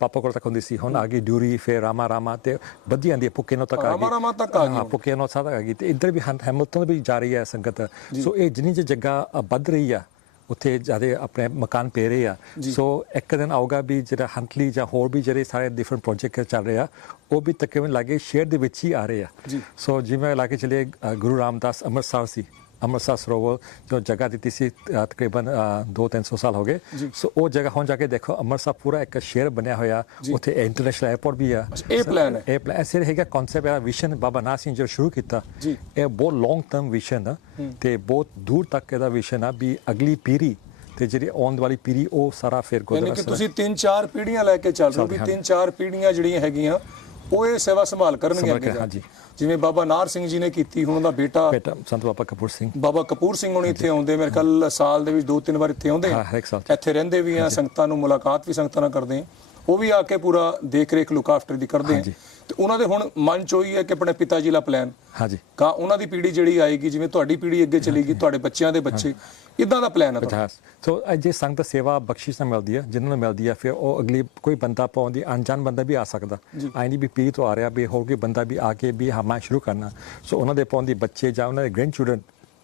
Speaker 2: ਪਾਪਾ ਕੋਲ ਤੱਕ ਹੁੰਦੀ ਸੀ ਹੁਣ ਆ ਗਈ ਡਿਊਰੀ ਫਿਰ ਰਾਮਾ ਰਾਮਾ ਤੇ ਵਧੀ ਹੈ ਪੁੱਕੇਨੋ ਤੱਕ ਆ ਗਈ।
Speaker 1: ਰਾਮਾ ਰਾਮਾ ਤੱਕ ਆ ਗਈ
Speaker 2: ਹਾਂ। ਪੁੱਕੇਨੋ ਤੱਕ ਆ ਗਈ ਤੇ ਇੱਧਰ ਵੀ ਹੈਮਿਲਟਨ ਵੀ ਜਾ ਰਹੀ ਹੈ ਸੰਗਤ। ਸੋ ਇਹ ਜਿੰਨੀ ਜਗ੍ਹਾ ਵੱਧ ਰਹੀ ਆ ਉੱਥੇ ਜਿਆਦੇ ਆਪਣੇ ਮਕਾਨ ਪੈ ਰਹੇ ਆ। ਸੋ ਇੱਕ ਦਿਨ ਆਊਗਾ ਵੀ ਜਿਹੜਾ ਹੰਟਲੀ ਜਾਂ ਹੋਰ ਵੀ ਜਿਹੜੇ ਸਾਰੇ ਡਿਫਰੈਂਟ ਪ੍ਰੋਜੈਕਟ ਚੱਲ ਰਹੇ ਆ ਉਹ ਵੀ ਤਕਰੀਬਨ ਲਾਗੇ ਸ਼ਹਿਰ ਦੇ ਵਿੱਚ ਹੀ ਆ ਰਹੇ ਆ। ਸੋ ਜਿਵੇਂ ਲਾਗੇ ਚਲੇ ਗੁਰੂ ਰਾਮਦਾਸ ਅੰਮ੍ਰਿਤਸਰ ਸੀ। ਅੰਮ੍ਰਿਤਸਰ ਸਰੋਵਰ ਜੋ ਜਗ੍ਹਾ ਦਿੱਤੀ ਸੀ ਤਕਰੀਬਨ 2-300 ਸਾਲ ਹੋ ਗਏ। ਸੋ ਉਹ ਜਗ੍ਹਾ ਹੁਣ ਜਾ ਕੇ ਦੇਖੋ ਅੰਮ੍ਰਿਤਸਰ ਪੂਰਾ ਇੱਕ ਸ਼ਹਿਰ ਬਣਿਆ ਹੋਇਆ। ਉੱਥੇ ਇੰਟਰਨੈਸ਼ਨਲ 에ਅਰਪੋਰਟ ਵੀ ਆ
Speaker 1: ਇਹ plan ਹੈ।
Speaker 2: ਇਹ ਪਲਾਨ ਐਸੇ ਹੈਗਾ ਕਨਸੈਪਟ ਹੈ ਵਿਸ਼ਨ ਬਾਬਾ ਨਾਥ ਸਿੰਘ ਜੋ ਸ਼ੁਰੂ ਕੀਤਾ। ਇਹ ਬਹੁਤ ਲੌਂਗ ਟਰਮ ਵਿਸ਼ਨ ਆ ਤੇ ਬਹੁਤ ਦੂਰ ਤੱਕ ਇਹਦਾ ਵਿਸ਼ਨ ਆ ਵੀ ਅਗਲੀ ਪੀੜ੍ਹੀ ਤੇ ਜਿਹੜੀ ਆਉਣ ਵਾਲੀ ਪੀੜ੍ਹੀ ਉਹ ਸਾਰਾ ਫਿਰ
Speaker 1: ਯਾਨੀ
Speaker 2: ਗੁਰਦੁਆਰਾ
Speaker 1: ਕਿ ਤੁਸੀਂ ਤਿੰਨ ਚਾਰ ਪੀੜ੍ਹੀਆਂ ਲੈ ਕੇ ਚੱਲ ਰਹੇ ਹੋ ਵੀ
Speaker 2: ਚੱਲਦੇ
Speaker 1: ਤਿੰਨ ਚਾਰ ਪੀੜ੍ਹੀਆਂ ਜਿਹੜੀਆਂ ਹੈਗੀਆਂ ਉਹ ਇਹ ਸੇਵਾ ਸੰਭਾਲ ਕਰਨਗੀਆਂ
Speaker 2: ਸੰਭਾਲ
Speaker 1: ਅੱਗੇ
Speaker 2: ਕੇ,
Speaker 1: ਜਾ ਕੇ।
Speaker 2: ਹਾਂਜੀ।
Speaker 1: ਜਿਵੇਂ ਬਾਬਾ ਨਾਰ ਸਿੰਘ ਜੀ ਨੇ ਕੀਤੀ ਹੁਣ ਉਹਦਾ ਬੇਟਾ
Speaker 2: ਬੇਟਾ ਸੰਤ ਬਾਬਾ ਕਪੂਰ ਸਿੰਘ।
Speaker 1: ਬਾਬਾ ਕਪੂਰ ਸਿੰਘ ਹੁਣੀ ਇੱਥੇ ਆਉਂਦੇ ਮੇਰੇ ਖਿਆਲ ਸਾਲ ਦੇ ਵਿੱਚ ਦੋ ਤਿੰਨ ਵਾਰ ਇੱਥੇ ਆਉਂਦੇ। ਆ
Speaker 2: ਹਾਂ, ਹਰ ਇੱਕ ਸਾਲ।
Speaker 1: ਇੱਥੇ ਰਹਿੰਦੇ ਵੀ ਆ ਸੰਗਤਾਂ ਨੂੰ ਮੁਲਾਕਾਤ ਵੀ ਸੰਗਤਾਂ ਨਾਲ ਕਰਦੇ ਆ। ਉਹ ਵੀ ਆ ਕੇ ਪੂਰਾ ਦੇਖ ਰੇਖ ਲੁੱਕ ਆਫਟਰ ਦੀ ਕਰਦੇ ਆ। ਤੇ ਉਹਨਾਂ ਦੇ ਹੁਣ ਮਨ ਚ ਉਹੀ ਹੈ ਕਿ ਆਪਣੇ ਪਿਤਾ ਜੀ ਦਾ ਪਲਾਨ
Speaker 2: ਹਾਂਜੀ।
Speaker 1: ਕਾ ਉਹਨਾਂ ਦੀ ਪੀੜ੍ਹੀ ਜਿਹੜੀ ਆਏਗੀ ਜਿਵੇਂ ਤੁਹਾਡੀ ਪੀੜ੍ਹੀ ਅੱਗੇ ਚਲੇਗੀ ਤੁਹਾਡੇ ਬੱਚਿਆਂ ਦੇ ਬੱਚੇ ਇਦਾਂ ਦਾ ਪਲਾਨ ਹੈ ਤੁਹਾਡਾ।
Speaker 2: ਸੋ ਜੇ ਸੰਗਤ ਸੇਵਾ ਬਖਸ਼ਿਸ਼ ਨਾਲ ਮਿਲਦੀ ਹੈ ਜਿਨ੍ਹਾਂ ਨੂੰ ਮਿਲਦੀ ਹੈ ਫਿਰ ਉਹ ਅਗਲੀ ਕੋਈ ਬੰਦਾ ਪਾਉਂਦੀ ਅਣਜਾਣ ਬੰਦਾ ਵੀ ਆ ਸਕਦਾ। ਆਈ ਨਹੀਂ ਵੀ ਪੀੜ੍ਹੀ ਤੋਂ ਆ ਰਿਹਾ ਵੀ ਹੋਰ ਕੋਈ ਬੰਦਾ ਵੀ ਆ ਕੇ ਵੀ ਹਮਾ ਸ਼ੁਰੂ ਕਰਨਾ। ਸੋ ਉਹਨਾਂ ਦੇ ਪਾਉਂਦੀ ਬੱਚੇ ਜਾਂ ਉਹਨਾਂ ਦੇ ਗ੍ਰੈਂਡ ਚਿਲਡਰਨ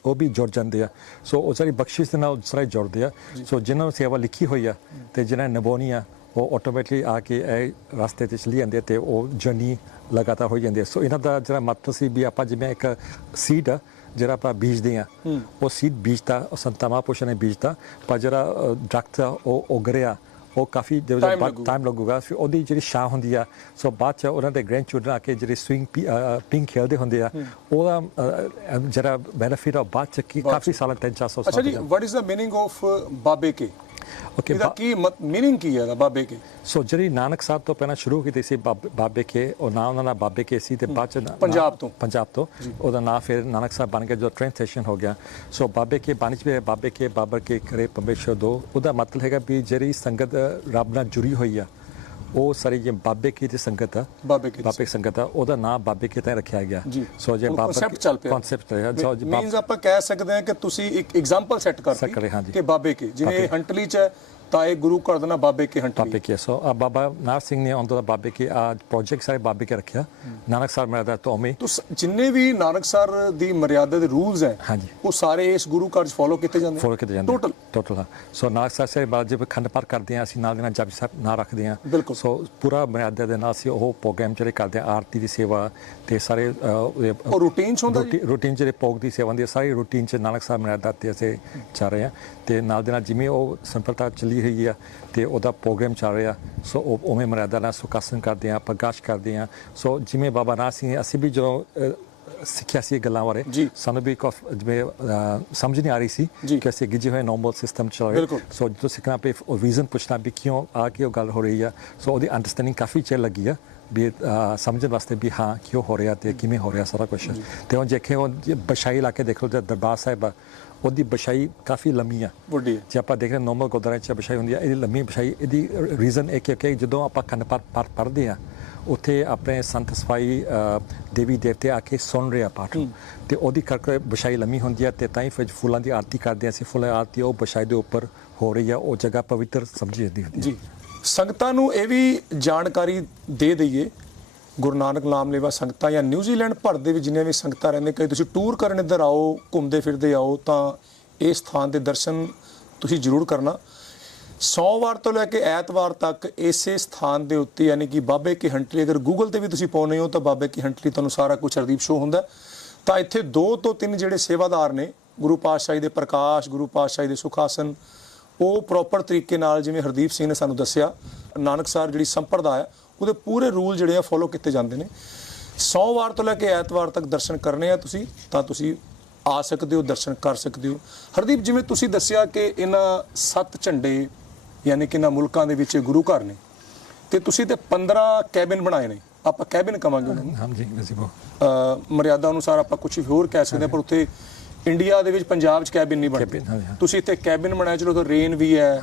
Speaker 2: ਉਹ ਵੀ ਜੁੜ ਜਾਂਦੇ ਆ। ਸੋ ਉਹ ਸਾਰੀ ਬਖਸ਼ਿਸ਼ ਦੇ ਨਾਲ ਸਾਰੇ ਜੁੜਦੇ ਆ। ਸੋ ਜਿਨ੍ਹਾਂ ਨੂੰ ਸੇਵਾ ਲਿਖੀ ਹੋਈ ਆ ਤੇ ਜਿਨ੍ਹਾਂ ਨਿਭਾਉਣੀ ਆ ਉਹ ਆਟੋਮੈਟਿਕਲੀ ਆ ਕੇ ਇਹ ਰਸਤੇ ਤੇ ਚਲੀ ਜਾਂਦੇ ਤੇ ਉਹ ਜਰਨੀ ਲਗਾਤਾਰ ਹੋ ਜਾਂਦੀ ਹੈ ਸੋ ਇਹਨਾਂ ਦਾ ਜਿਹੜਾ ਮਤਲਬ ਸੀ ਵੀ ਆਪਾਂ ਜਿਵੇਂ ਇੱਕ ਸੀਡ ਜਿਹੜਾ ਆਪਾਂ ਬੀਜਦੇ ਆ ਉਹ ਸੀਡ ਬੀਜਤਾ ਉਹ ਸੰਤਾ ਮਹਾਂਪੁਰਸ਼ਾਂ ਨੇ ਬੀਜਤਾ ਪਰ ਜਿਹੜਾ ਦਰਖਤ ਆ, ਉਹ ਉਗਰਿਆ ਉਹ ਕਾਫੀ। ਟਾਈਮ ਲੱਗੂਗਾ। ਫਿਰ ਉਹਦੀ ਜਿਹੜੀ ਛਾਂ ਹੁੰਦੀ ਆ ਸੋ ਬਾਅਦ ਚ ਉਹਨਾਂ ਦੇ ਗ੍ਰੈਂਡ ਚਿਲਡਰਨ ਆ ਕੇ ਜਿਹੜੇ ਸਵਿੰਗ ਪਿੰਕ ਖੇਡਦੇ ਹੁੰਦੇ ਆ ਉਹਦਾ ਜਿਹੜਾ ਬੈਨੀਫਿਟ ਆ ਬਾਅਦ ਚ ਕੀ ਕਾਫੀ ਸਾਲਾਂ ਤਿੰਨ ਚਾਰ ਸੌ
Speaker 1: ਅੱਛਾ
Speaker 2: ਸਾਲ
Speaker 1: ਜੀ what is the meaning of ਬਾਬੇ ਕੇ?
Speaker 2: ਓਕੇ
Speaker 1: ਇਹਦਾ ਕੀ ਮੀਨਿੰਗ ਕੀ ਹੈ ਇਹਦਾ ਬਾਬੇ ਕੇ?
Speaker 2: ਸੋ ਜਿਹੜੀ ਨਾਨਕ ਸਾਹਿਬ ਤੋਂ ਪਹਿਲਾਂ ਸ਼ੁਰੂ ਕੀਤੀ ਸੀ ਬਾਬ- ਕੇ ਉਹ ਨਾਂ ਉਹਨਾਂ ਦਾ ਬਾਬੇ ਕੇ ਸੀ ਤੇ ਬਾਅਦ ਚ
Speaker 1: ਪੰਜਾਬ ਤੋਂ।
Speaker 2: ਪੰਜਾਬ ਤੋਂ। ਉਹਦਾ ਨਾਂ ਫਿਰ ਨਾਨਕ ਸਾਹਿਬ ਬਣ ਗਿਆ ਜੋ ਟ੍ਰੇਨ ਸਟੇਸ਼ਨ ਹੋ ਗਿਆ। ਸੋ ਬਾਬੇ ਕੇ ਬਾਣੀ ਚ ਵੀ ਬਾਬੇ ਕੇ ਬਾਬਰ ਕੇ ਕਰੇ ਪਰਮੇਸ਼ਰ ਦੋ। ਉਹਦਾ ਮਤਲਬ ਹੈਗਾ ਵੀ ਜਿਹੜੀ ਸੰਗਤ ਰੱਬ ਨਾਲ ਜੁੜੀ ਹੋਈ ਆ ਉਹ ਸਾਰੀ ਜੇ ਬਾਬੇ ਕੀ ਦੀ ਸੰਗਤ ਆ
Speaker 1: ਬਾਬੇ ਕੇ
Speaker 2: ਬਾਬੇ ਸੰਗਤ ਆ ਉਹਦਾ ਨਾਮ ਬਾਬੇ ਕੇ ਤਾਂ ਰੱਖਿਆ ਗਿਆ। ਸੋ ਜੇ ਬਾਬਰ
Speaker 1: concept ਚੱਲ ਪਿਆ।
Speaker 2: ਕਨਸੈਪਟ ਹੈ। ਜੋ ਜੇ ਬਾਬ-
Speaker 1: ਮੀਨਸ ਆਪਾਂ ਕਹਿ ਸਕਦੇ ਹਾਂ ਕਿ ਤੁਸੀਂ ਇੱਕ ਐਗਜ਼ਾਮਪਲ ਸੈੱਟ ਕਰਤੀ। ਕਿ ਬਾਬੇ ਕੇ। ਜਿਵੇਂ ਹੰਟਲੀ ਚ ਤਾਂ ਇਹ ਗੁਰੂ ਘਰ ਦਾ ਬਾਬੇ ਕੇ ਹੰਟਲੀ
Speaker 2: ਬਾਬੇ ਕੇ ਸੋ ਆ ਬਾਬਾ ਨਾਰ ਸਿੰਘ ਨੇ ਉਹਨਾਂ ਦਾ ਬਾਬੇ ਕੇ ਆ ਪ੍ਰੋਜੈਕਟ ਸਾਰੇ ਬਾਬੇ ਕੇ ਰੱਖਿਆ। ਨਾਨਕ ਸਾਹਿਬ ਮੇਰਾ ਦਾ ਤੋਮੇ
Speaker 1: ਤੋ ਸ- ਜਿੰਨੇ ਵੀ ਨਾਨਕ ਸਰ ਦੀ ਮਰਿਆਦਾ ਦੇ ਰੂਲਸ ਹੈ। ਉਹ ਸਾਰੇ ਇਸ ਗੁਰੂ ਘਰ ਚ ਫੋਲੋ ਕੀਤੇ ਜਾਂਦੇ
Speaker 2: ਫੋਲੋ ਕੀਤੇ ਜਾਂਦੇ
Speaker 1: total
Speaker 2: total so Nanak Sahib ਸੇ ਬਾਅਦ ਜਦ ਖੰਡ ਪਾਠ ਕਰਦੇ ਹਾਂ ਅਸੀਂ ਨਾਲ ਦੇ ਨਾਲ ਜਪਜੀ ਸਾਹਿਬ ਨਾਂ ਰੱਖਦੇ
Speaker 1: ਬਿਲਕੁਲ।
Speaker 2: ਸੋ ਪੂਰਾ ਮਰਿਆਦਾ ਦੇ ਨਾਲ ਅਸੀਂ ਉਹ ਪ੍ਰੋਗਰਾਮ ਜਿਹੜੇ ਕਰਦੇ ਹਾਂ ਆਰਤੀ ਦੀ ਸੇਵਾ ਤੇ ਸਾਰੇ
Speaker 1: ਉਹ routine 'ਚ ਹੁੰਦਾ ਜੀ?
Speaker 2: ਰੂਟੀਨ ਜਿਹੜੇ ਭੋਗ ਦੀ ਸੇਵਾ ਹੈ ਸਾਰੀ ਰੂਟੀਨ ਚ ਨਾਨਕ ਸਾਹਿਬ ਮਰਿਆਦਾ ਤੇ ਅਸੀਂ ਚੱਲ ਰਹੇ ਹਾਂ ਤੇ ਨਾਲ ਦੇ ਨਾਲ ਜਿਵੇਂ ਉਹ ਸੰਪਰਤਾ ਚੱਲੀ ਹੋਈ ਆ ਤੇ ਉਹਦਾ ਪ੍ਰੋਗਰਾਮ ਚੱਲ ਰਿਹਾ। ਸੋ ਉਹ ਉਵੇਂ ਮਰਿਆਦਾ ਨਾਲ ਸੁਖਾਸਨ ਕਰਦੇ ਹਾਂ ਪ੍ਰਕਾਸ਼ ਕਰਦੇ ਹਾਂ ਸੋ ਜਿਵੇਂ ਬਾਬਾ ਨਾਥ ਸਿੰਘ ਅਸੀਂ ਵੀ ਜਦੋਂ ਸਿੱਖਿਆ ਸੀ ਇਹ ਗੱਲਾਂ ਬਾਰੇ। ਸਾਨੂੰ ਵੀ ਕਾਫ- ਜਿਵੇਂ ਸਮਝ ਨਹੀਂ ਆ ਰਹੀ ਸੀ। ਕਿ ਅਸੀਂ ਗਿੱਜੇ ਹੋਏ ਨਾਰਮਲ ਸਿਸਟਮ ਚੱਲ ਰਹੇ। ਸੋ ਜਦੋਂ ਸਿੱਖਣਾ ਪਏ ਉਹ ਰੀਜ਼ਨ ਪੁੱਛਣਾ ਵੀ ਕਿਉਂ ਆ ਕੇ ਉਹ ਗੱਲ ਹੋ ਰਹੀ ਆ ਸੋ ਉਹਦੀ ਅੰਡਰਸਟੈਂਡਿੰਗ ਕਾਫੀ ਚਿਰ ਲੱਗੀ ਆ ਵੀ ਸਮਝਣ ਵਾਸਤੇ ਵੀ ਹਾਂ ਕਿਉਂ ਹੋ ਰਿਹਾ ਤੇ ਕਿਵੇਂ ਹੋ ਰਿਹਾ ਸਾਰਾ ਕੁਝ ਤੇ ਉਹ ਦੇਖੇ ਉਹ ਬਸ਼ਾਈ ਲਾ ਕੇ ਦੇਖ ਲਓ ਤੇ ਦਰਬਾਰ ਸਾਹਿਬ ਉਹਦੀ ਬਸ਼ਾਈ ਕਾਫੀ ਲੰਮੀ ਆ
Speaker 1: ਵੱਡੀ
Speaker 2: ਜੇ ਆਪਾਂ ਦੇਖਦੇ ਨਾਰਮਲ ਗੁਰਦੁਆਰੇ ਚ ਬਸ਼ਾਈ ਹੁੰਦੀ ਆ ਇਹਦੀ ਲੰਮੀ ਬਸ਼ਾਈ ਇਹਦੀ ਰੀਜ਼ਨ ਇਹ ਕਿ ਜਦੋਂ ਆਪਾਂ ਪਾਠ ਪਾਠ ਪੜ੍ਹਦੇ ਆ ਉੱਥੇ ਆਪਣੇ ਸੰਤ ਸਫ਼ਾਈ ਦੇਵੀ ਦੇਵਤੇ ਆ ਕੇ ਸੁਣ ਰਹੇ ਪਾਠ। ਤੇ ਉਹਦੀ ਕਰਕੇ ਬਸ਼ਾਈ ਲੰਮੀ ਹੁੰਦੀ ਆ ਤੇ ਤਾਂ ਹੀ ਫਿਰ ਫੁੱਲਾਂ ਦੀ ਆਰਤੀ ਕਰਦੇ ਆ ਅਸੀਂ। ਫੁੱਲਾਂ ਦੀ ਆਰਤੀ ਉਹ ਬਸ਼ਾਈ ਦੇ ਉੱਪਰ ਹੋ ਰਹੀ ਆ ਉਹ ਜਗ੍ਹਾ ਪਵਿੱਤਰ ਸਮਝੀ ਜਾਂਦੀ ਹੁੰਦੀ
Speaker 1: ਜੀ। ਸੰਗਤਾਂ ਨੂੰ ਇਹ ਵੀ ਜਾਣਕਾਰੀ ਦੇ ਦਈਏ ਗੁਰੂ ਨਾਨਕ ਨਾਮ ਲੈਵਾ ਸੰਗਤਾਂ ਜਾਂ ਨਿਊਜ਼ੀਲੈਂਡ ਭਰ ਦੇ ਵਿੱਚ ਜਿੰਨੇ ਵੀ ਸੰਗਤਾਂ ਰਹਿੰਦੇ ਕਈ ਤੁਸੀਂ ਟੂਰ ਕਰਨ ਇੱਧਰ ਆਓ ਘੁੰਮਦੇ ਫਿਰਦੇ ਆਓ ਤਾਂ ਇਸ ਥਾਂ ਦੇ ਦਰਸ਼ਨ ਤੁਸੀਂ ਜ਼ਰੂਰ ਕਰਨਾ। ਸੋਮਵਾਰ ਤੋਂ ਲੈ ਕੇ ਐਤਵਾਰ ਤੱਕ ਇਸੇ ਸਥਾਨ ਦੇ ਉੱਤੇ, ਯਾਨੀ ਕਿ ਬਾਬੇ ਕੀ ਹੰਟਲੀ, ਅਗਰ ਗੂਗਲ ਤੇ ਵੀ ਤੁਸੀਂ ਪਾਉਨੇ ਹੋ ਤਾਂ ਬਾਬੇ ਕੀ ਹੰਟਲੀ ਤੁਹਾਨੂੰ ਸਾਰਾ ਕੁਝ ਹਰਦੀਪ ਸ਼ੋ ਹੁੰਦਾ ਤਾਂ ਇੱਥੇ ਦੋ ਤੋਂ ਤਿੰਨ ਜਿਹੜੇ ਸੇਵਾਦਾਰ ਨੇ, ਗੁਰੂ ਪਾਤਸ਼ਾਹੀ ਦੇ ਪ੍ਰਕਾਸ਼, ਗੁਰੂ ਪਾਤਸ਼ਾਹੀ ਦੇ ਸੁਖਾਸਨ, ਉਹ ਪ੍ਰੋਪਰ ਤਰੀਕੇ ਨਾਲ ਜਿਵੇਂ ਹਰਦੀਪ ਸਿੰਘ ਨੇ ਸਾਨੂੰ ਦੱਸਿਆ ਨਾਨਕਸਰ ਜਿਹੜੀ ਸੰਪਰਦਾ ਹੈ, ਉਹਦੇ ਪੂਰੇ ਰੂਲ ਜਿਹੜੇ ਆ ਫੋਲੋ ਕੀਤੇ ਜਾਂਦੇ ਨੇ। ਸੋਮਵਾਰ ਤੋਂ ਲੈ ਕੇ ਐਤਵਾਰ ਤੱਕ ਦਰਸ਼ਨ ਕਰਨੇ ਆ ਤੁਸੀਂ, ਤਾਂ ਤੁਸੀਂ ਆ ਸਕਦੇ ਹੋ, ਦਰਸ਼ਨ ਕਰ ਸਕਦੇ ਹੋ। ਹਰਦੀਪ, ਜਿਵੇਂ ਤੁਸੀਂ ਦੱਸਿਆ ਕਿ ਇਹਨਾਂ ਸੱਤ ਝੰਡੇ ਯਾਨੀ ਕਿ ਇਹਨਾਂ ਮੁਲਕਾਂ ਦੇ ਵਿੱਚ ਗੁਰੂ ਘਰ ਨੇ। ਤੇ ਤੁਸੀਂ ਤੇ 15 ਕੈਬਿਨ ਬਣਾਏ ਨੇ। ਆਪਾਂ ਕੈਬਿਨ ਕਵਾਂਗੇ ਉਹਨਾਂ ਨੂੰ।
Speaker 2: ਹਾਂਜੀ ਗਜ਼ੀਬੋ
Speaker 1: ਅ, ਮਰਿਆਦਾ ਅਨੁਸਾਰ ਆਪਾਂ ਕੁਝ ਹੋਰ ਕਹਿ ਸਕਦੇ ਪਰ ਉੱਥੇ ਇੰਡੀਆ ਦੇ ਵਿੱਚ ਪੰਜਾਬ 'ਚ ਕੈਬਿਨ ਨਹੀਂ ਬਣਦੇ। ਤੁਸੀਂ ਇੱਥੇ ਕੈਬਿਨ ਬਣਾਇਆ ਚਲੋ ਤਾਂ ਰੇਨ ਵੀ ਹੈ।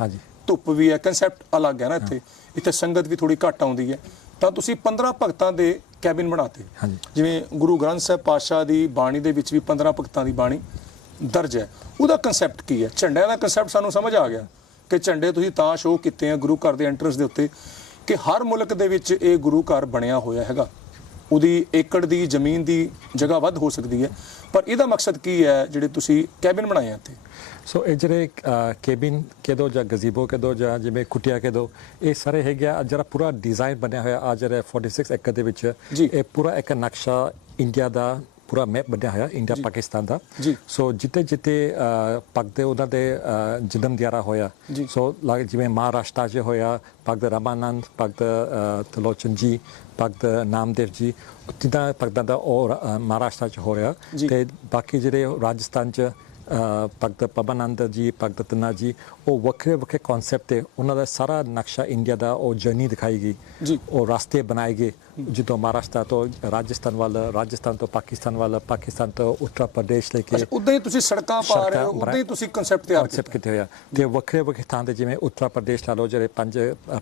Speaker 1: ਧੁੱਪ ਵੀ ਹੈ ਕਨਸੈਪਟ ਅਲੱਗ ਹੈ ਨਾ ਇੱਥੇ। ਇੱਥੇ ਸੰਗਤ ਵੀ ਥੋੜੀ ਘੱਟ ਆਉਂਦੀ ਹੈ। ਤਾਂ ਤੁਸੀਂ 15 ਭਗਤਾਂ ਦੇ ਕੈਬਿਨ ਬਣਾਤੇ। ਜਿਵੇਂ ਗੁਰੂ ਗ੍ਰੰਥ ਸਾਹਿਬ ਪਾਤਸ਼ਾਹ ਦੀ ਬਾਣੀ ਦੇ ਵਿੱਚ ਵੀ 15 ਭਗਤਾਂ ਦੀ ਬਾਣੀ ਦਰਜ ਹੈ। ਉਹਦਾ ਕਨਸੈਪਟ ਕੀ ਹੈ? ਝੰਡਿਆਂ ਦਾ ਕਨਸੈਪਟ ਸਾਨੂੰ ਸਮਝ ਆ ਗਿਆ। ਕਿ ਝੰਡੇ ਤੁਸੀਂ ਤਾਂ ਸ਼ੋਅ ਕੀਤੇ ਆ ਗੁਰੂ ਘਰ ਦੇ ਐਂਟਰੈਂਸ ਦੇ ਉੱਤੇ ਕਿ ਹਰ ਮੁਲਕ ਦੇ ਵਿੱਚ ਇਹ ਗੁਰੂ ਘਰ ਬਣਿਆ ਹੋਇਆ ਹੈਗਾ। ਉਹਦੀ ਏਕੜ ਦੀ ਜ਼ਮੀਨ ਦੀ ਜਗ੍ਹਾ ਵੱਧ ਹੋ ਸਕਦੀ ਹੈ। ਪਰ ਇਹਦਾ ਮਕਸਦ ਕੀ ਹੈ ਜਿਹੜੇ ਤੁਸੀਂ ਕੈਬਿਨ ਬਣਾਏ ਆ ਇੱਥੇ?
Speaker 2: ਸੋ ਇਹ ਜਿਹੜੇ ਕੈਬਿਨ ਕਹਦੋ ਜਾਂ ਗਜ਼ੀਬੋ ਕਹਦੋ ਜਾਂ ਜਿਵੇਂ ਕੁਟਿਆ ਕਹਦੋ ਇਹ ਸਾਰੇ ਹੈਗੇ ਆ। ਜਿਹੜਾ ਪੂਰਾ ਡਿਜ਼ਾਈਨ ਬਣਿਆ ਹੋਇਆ ਆ ਜਿਹੜਾ 46 ਏਕੜ ਦੇ ਵਿੱਚ। ਇਹ ਪੂਰਾ ਇੱਕ ਨਕਸ਼ਾ ਇੰਡੀਆ ਦਾ ਪੂਰਾ ਮੈਪ ਬਣਿਆ ਹੋਇਆ ਇੰਡੀਆ ਪਾਕਿਸਤਾਨ ਦਾ। ਸੋ ਜਿੱਤੇ ਜਿੱਤੇ ਪੱਗ ਦੇ ਉਹਨਾਂ ਦੇ ਜਨਮ ਦਿਹਾੜਾ ਹੋਇਆ। ਸੋ like ਜਿਵੇਂ ਮਹਾਰਾਸ਼ਟਰ 'ਚ ਹੋਇਆ ਭਗਤ ਰਾਮਾਨੰਦ ਭਗਤ ਅ, ਤਲੋਚਨ ਜੀ ਭਗਤ ਨਾਮਦੇਵ ਜੀ ਜਿੱਦਾਂ ਭਗਤਾਂ ਦਾ ਉਹ ਮਹਾਰਾਸ਼ਟਰ 'ਚ ਹੋ ਰਿਹਾ
Speaker 1: ਜੀ।
Speaker 2: ਤੇ ਬਾਕੀ ਜਿਹੜੇ ਰਾਜਸਥਾਨ 'ਚ ਭਗਤ ਪਵਨੰਦ ਜੀ ਭਗਤ ਤਨਾ ਜੀ ਉਹ ਵੱਖਰੇ ਵੱਖਰੇ ਕਨਸੈਪਟ ਤੇ ਉਹਨਾਂ ਦਾ ਸਾਰਾ ਨਕਸ਼ਾ ਇੰਡੀਆ ਦਾ ਉਹ ਜਰਨੀ ਦਿਖਾਈ ਗਈ
Speaker 1: ਜੀ।
Speaker 2: ਉਹ ਰਸਤੇ ਬਣਾਏ ਗਏ ਜਿੱਦੋਂ ਮਹਾਰਾਸ਼ਟਰ ਤੋਂ ਰਾਜਸਥਾਨ ਵੱਲ ਰਾਜਸਥਾਨ ਤੋਂ ਪਾਕਿਸਤਾਨ ਵੱਲ ਪਾਕਿਸਤਾਨ ਤੋਂ ਉੱਤਰ ਪ੍ਰਦੇਸ਼ ਲੈ ਕੇ
Speaker 1: ਉਦਾਂ ਹੀ ਤੁਸੀਂ ਸੜਕਾਂ ਪਾ ਰਹੇ ਹੋ ਉਦਾਂ ਹੀ ਤੁਸੀਂ ਕਨਸੈਪਟ ਤਿਆਰ
Speaker 2: ਕਨਸੈਪਟ ਕਿਤੇ। ਹੋਇਆ ਤੇ ਵੱਖਰੇ ਵੱਖਰੇ ਥਾਂ ਤੇ ਜਿਵੇਂ ਉੱਤਰ ਪ੍ਰਦੇਸ਼ ਲਾ ਲਓ ਜਿਹੜੇ ਪੰਜ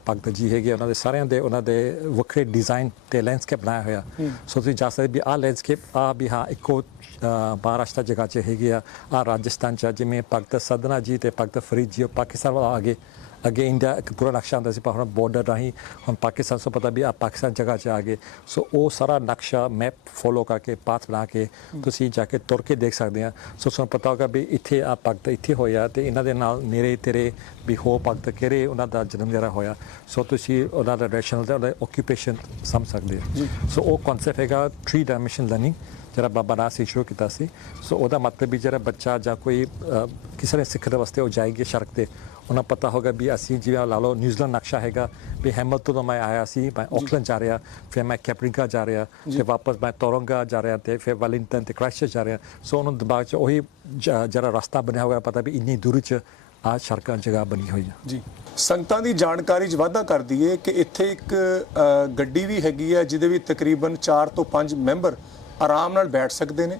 Speaker 2: ਭਗਤ ਜੀ ਹੈਗੇ ਉਹਨਾਂ ਦੇ ਸਾਰਿਆਂ ਦੇ ਉਹਨਾਂ ਦੇ ਵੱਖਰੇ ਡਿਜ਼ਾਈਨ ਤੇ ਲੈਂਡਸਕੇਪ ਬਣਾਇਆ ਹੋਇਆ। ਸੋ ਤੁਸੀਂ ਜਾ ਸਕਦੇ ਵੀ ਆਹ ਲੈਂਡਸਕੇਪ ਆ ਵੀ ਹਾਂ ਇੱਕੋ ਮਹਾਰਾਸ਼ਟਰ ਜਗ੍ਹਾ 'ਚ ਹੈਗੀ ਆ ਆ ਰਾਜਸਥਾਨ 'ਚ ਆ, ਜਿਵੇਂ ਭਗਤ ਸਦਨਾ ਜੀ ਤੇ ਭਗਤ ਫਰੀਦ ਜੀ ਪਾਕਿਸਤਾਨ ਵੱਲ ਆ ਗਏ ਅੱਗੇ ਇੰਡੀਆ ਇੱਕ ਪੂਰਾ ਨਕਸ਼ਾ ਹੁੰਦਾ ਸੀ ਪਰ ਹੁਣ ਬਾਰਡਰ ਰਾਹੀਂ ਹੁਣ ਪਾਕਿਸਤਾਨ ਤੋਂ ਪਤਾ ਵੀ ਆ ਪਾਕਿਸਤਾਨ ਜਗ੍ਹਾ 'ਚ ਆ ਗਏ ਸੋ ਉਹ ਸਾਰਾ ਨਕਸ਼ਾ ਮੈਪ ਫੋਲੋ ਕਰਕੇ ਪਾਥ ਬਣਾ ਕੇ ਤੁਸੀਂ ਜਾ ਕੇ ਤੁਰ ਕੇ ਦੇਖ ਸਕਦੇ ਆ ਸੋ ਤੁਹਾਨੂੰ ਪਤਾ ਹੋਗਾ ਵੀ ਇੱਥੇ ਆ ਭਗਤ ਇੱਥੇ ਹੋਇਆ ਤੇ ਇਹਨਾਂ ਦੇ ਨਾਲ ਨੇੜੇ ਤੇਰੇ ਵੀ ਹੋ ਭਗਤ ਕਿਹੜੇ ਉਹਨਾਂ ਦਾ ਜਨਮ ਜਿਹੜਾ ਹੋਇਆ ਸੋ ਤੁਸੀਂ ਉਹਨਾਂ ਦਾ ਰੈਸ਼ਨਲ ਦਾ ਓਕੂਪੇਸ਼ਨ ਸਮਝ ਸਕਦੇ ਹੋ ਸੋ ਉਹ ਕਨਸੈਪਟ ਹੈਗਾ 3 ਡਾਈਮੈਂਸ਼ਨ ਲਰਨਿੰਗ ਜਿਹੜਾ ਬਾਬਾ ਨਾਥ ਸੀ ਸ਼ੁਰੂ ਕੀਤਾ ਸੀ। ਸੋ ਉਹਦਾ ਮਤਲਬ ਵੀ ਜਿਹੜਾ ਬੱਚਾ ਜਾਂ ਕੋਈ ਕਿਸੇ ਨੇ ਸਿੱਖਣ ਵਾਸਤੇ ਉਹ ਜਾਏਗੀ ਸੜਕ ਤੇ। ਉਹਨਾਂ ਪਤਾ ਹੋਗਾ ਵੀ ਅਸੀਂ ਜਿਵੇਂ ਲਾ ਲਓ ਨਿਊਜ਼ੀਲੈਂਡ ਨਕਸ਼ਾ ਹੈਗਾ ਵੀ ਹੈਮਲਟਨ ਤੋਂ ਮੈਂ ਆਇਆ ਸੀ ਮੈਂ ਆਕਲੈਂਡ ਜਾ ਰਿਹਾ ਫਿਰ ਮੈਂ ਕੈਪਰਿੰਕਾ ਜਾ ਰਿਹਾ ਤੇ ਵਾਪਸ ਮੈਂ ਤੋਰੰਗਾ ਜਾ ਰਿਹਾ ਤੇ ਫਿਰ ਵੈਲਿੰਗਟਨ ਤੇ ਕ੍ਰਾਈਸਟਚਰਚ ਜਾ ਰਿਹਾ। ਸੋ ਉਹਨਾਂ ਦਿਮਾਗ 'ਚ ਉਹੀ ਜਿਹੜਾ ਰਸਤਾ ਬਣਿਆ ਹੋਇਆ ਪਤਾ ਵੀ ਇੰਨੀ ਦੂਰੀ 'ਚ ਆ ਸੜਕਾਂ ਜਗ੍ਹਾ ਬਣੀ ਹੋਈ ਹੈ
Speaker 1: ਜੀ। ਸੰਗਤਾਂ ਦੀ ਜਾਣਕਾਰੀ 'ਚ ਵਾਧਾ ਕਰਦੀ ਏ ਕਿ ਇੱਥੇ ਇੱਕ ਗੱਡੀ ਵੀ ਹੈਗੀ ਹੈ ਜਿਹਦੇ ਵਿੱਚ ਤਕਰੀਬਨ 4 ਤੋਂ 5 ਮੈਂਬਰ ਆਰਾਮ ਨਾਲ ਬੈਠ ਸਕਦੇ ਨੇ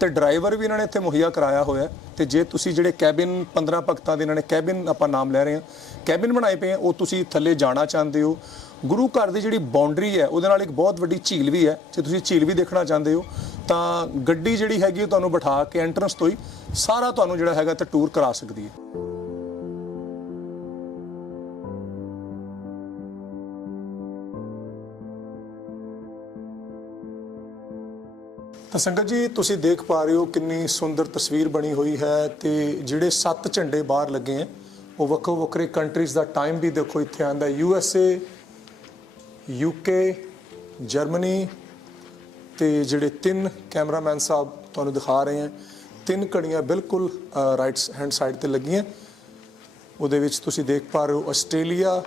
Speaker 1: ਤੇ ਡਰਾਈਵਰ ਵੀ ਇਹਨਾਂ ਨੇ ਇੱਥੇ ਮੁਹੱਈਆ ਕਰਾਇਆ ਹੋਇਆ ਹੈ ਤੇ ਜੇ ਤੁਸੀਂ ਜਿਹੜੇ ਕੈਬਿਨ 15 ਭਗਤਾਂ ਦੇ ਇਹਨਾਂ ਨੇ ਕੈਬਿਨ ਆਪਾਂ ਨਾਮ ਲੈ ਰਹੇ ਹਾਂ, ਕੈਬਿਨ ਬਣਾਏ ਪਏ ਆ, ਉਹ ਤੁਸੀਂ ਥੱਲੇ ਜਾਣਾ ਚਾਹੁੰਦੇ ਹੋ। ਗੁਰੂ ਘਰ ਦੀ ਜਿਹੜੀ ਬਾਉਂਡਰੀ ਹੈ, ਉਹਦੇ ਨਾਲ ਇੱਕ ਬਹੁਤ ਵੱਡੀ ਝੀਲ ਵੀ ਹੈ। ਜੇ ਤੁਸੀਂ ਝੀਲ ਵੀ ਦੇਖਣਾ ਚਾਹੁੰਦੇ ਹੋ, ਤਾਂ ਗੱਡੀ ਜਿਹੜੀ ਹੈਗੀ ਉਹ ਤੁਹਾਨੂੰ ਬਿਠਾ ਕੇ ਐਂਟਰੈਂਸ ਤੋਂ ਹੀ ਸਾਰਾ ਤੁਹਾਨੂੰ ਜਿਹੜਾ ਹੈਗਾ ਤੇ ਟੂਰ ਕਰਾ ਸਕਦੀ ਹੈ। ਤਾਂ ਸੰਗਤ ਜੀ, ਤੁਸੀਂ ਦੇਖ ਪਾ ਰਹੇ ਹੋ ਕਿੰਨੀ ਸੁੰਦਰ ਤਸਵੀਰ ਬਣੀ ਹੋਈ ਹੈ ਤੇ ਜਿਹੜੇ ਸੱਤ ਝੰਡੇ ਬਾਹਰ ਲੱਗੇ ਆ ਉਹ ਵੱਖੋ ਵੱਖਰੇ ਕੰਟਰੀਜ਼ ਦਾ ਟਾਈਮ ਵੀ ਦੇਖੋ ਇੱਥੇ ਆਂਦਾ U S A UK Germany ਤੇ ਜਿਹੜੇ ਤਿੰਨ ਕੈਮਰਾਮੈਨ ਸਾਹਿਬ ਤੁਹਾਨੂੰ ਦਿਖਾ ਰਹੇ ਆ ਤਿੰਨ ਘੜੀਆਂ ਬਿਲਕੁਲ ਰਾਈਟ ਹੈਂਡ ਸਾਈਡ ਤੇ ਲੱਗੀਆਂ। ਉਹਦੇ ਵਿੱਚ ਤੁਸੀਂ ਦੇਖ ਪਾ ਰਹੇ ਹੋ ਆਸਟ੍ਰੇਲੀਆ,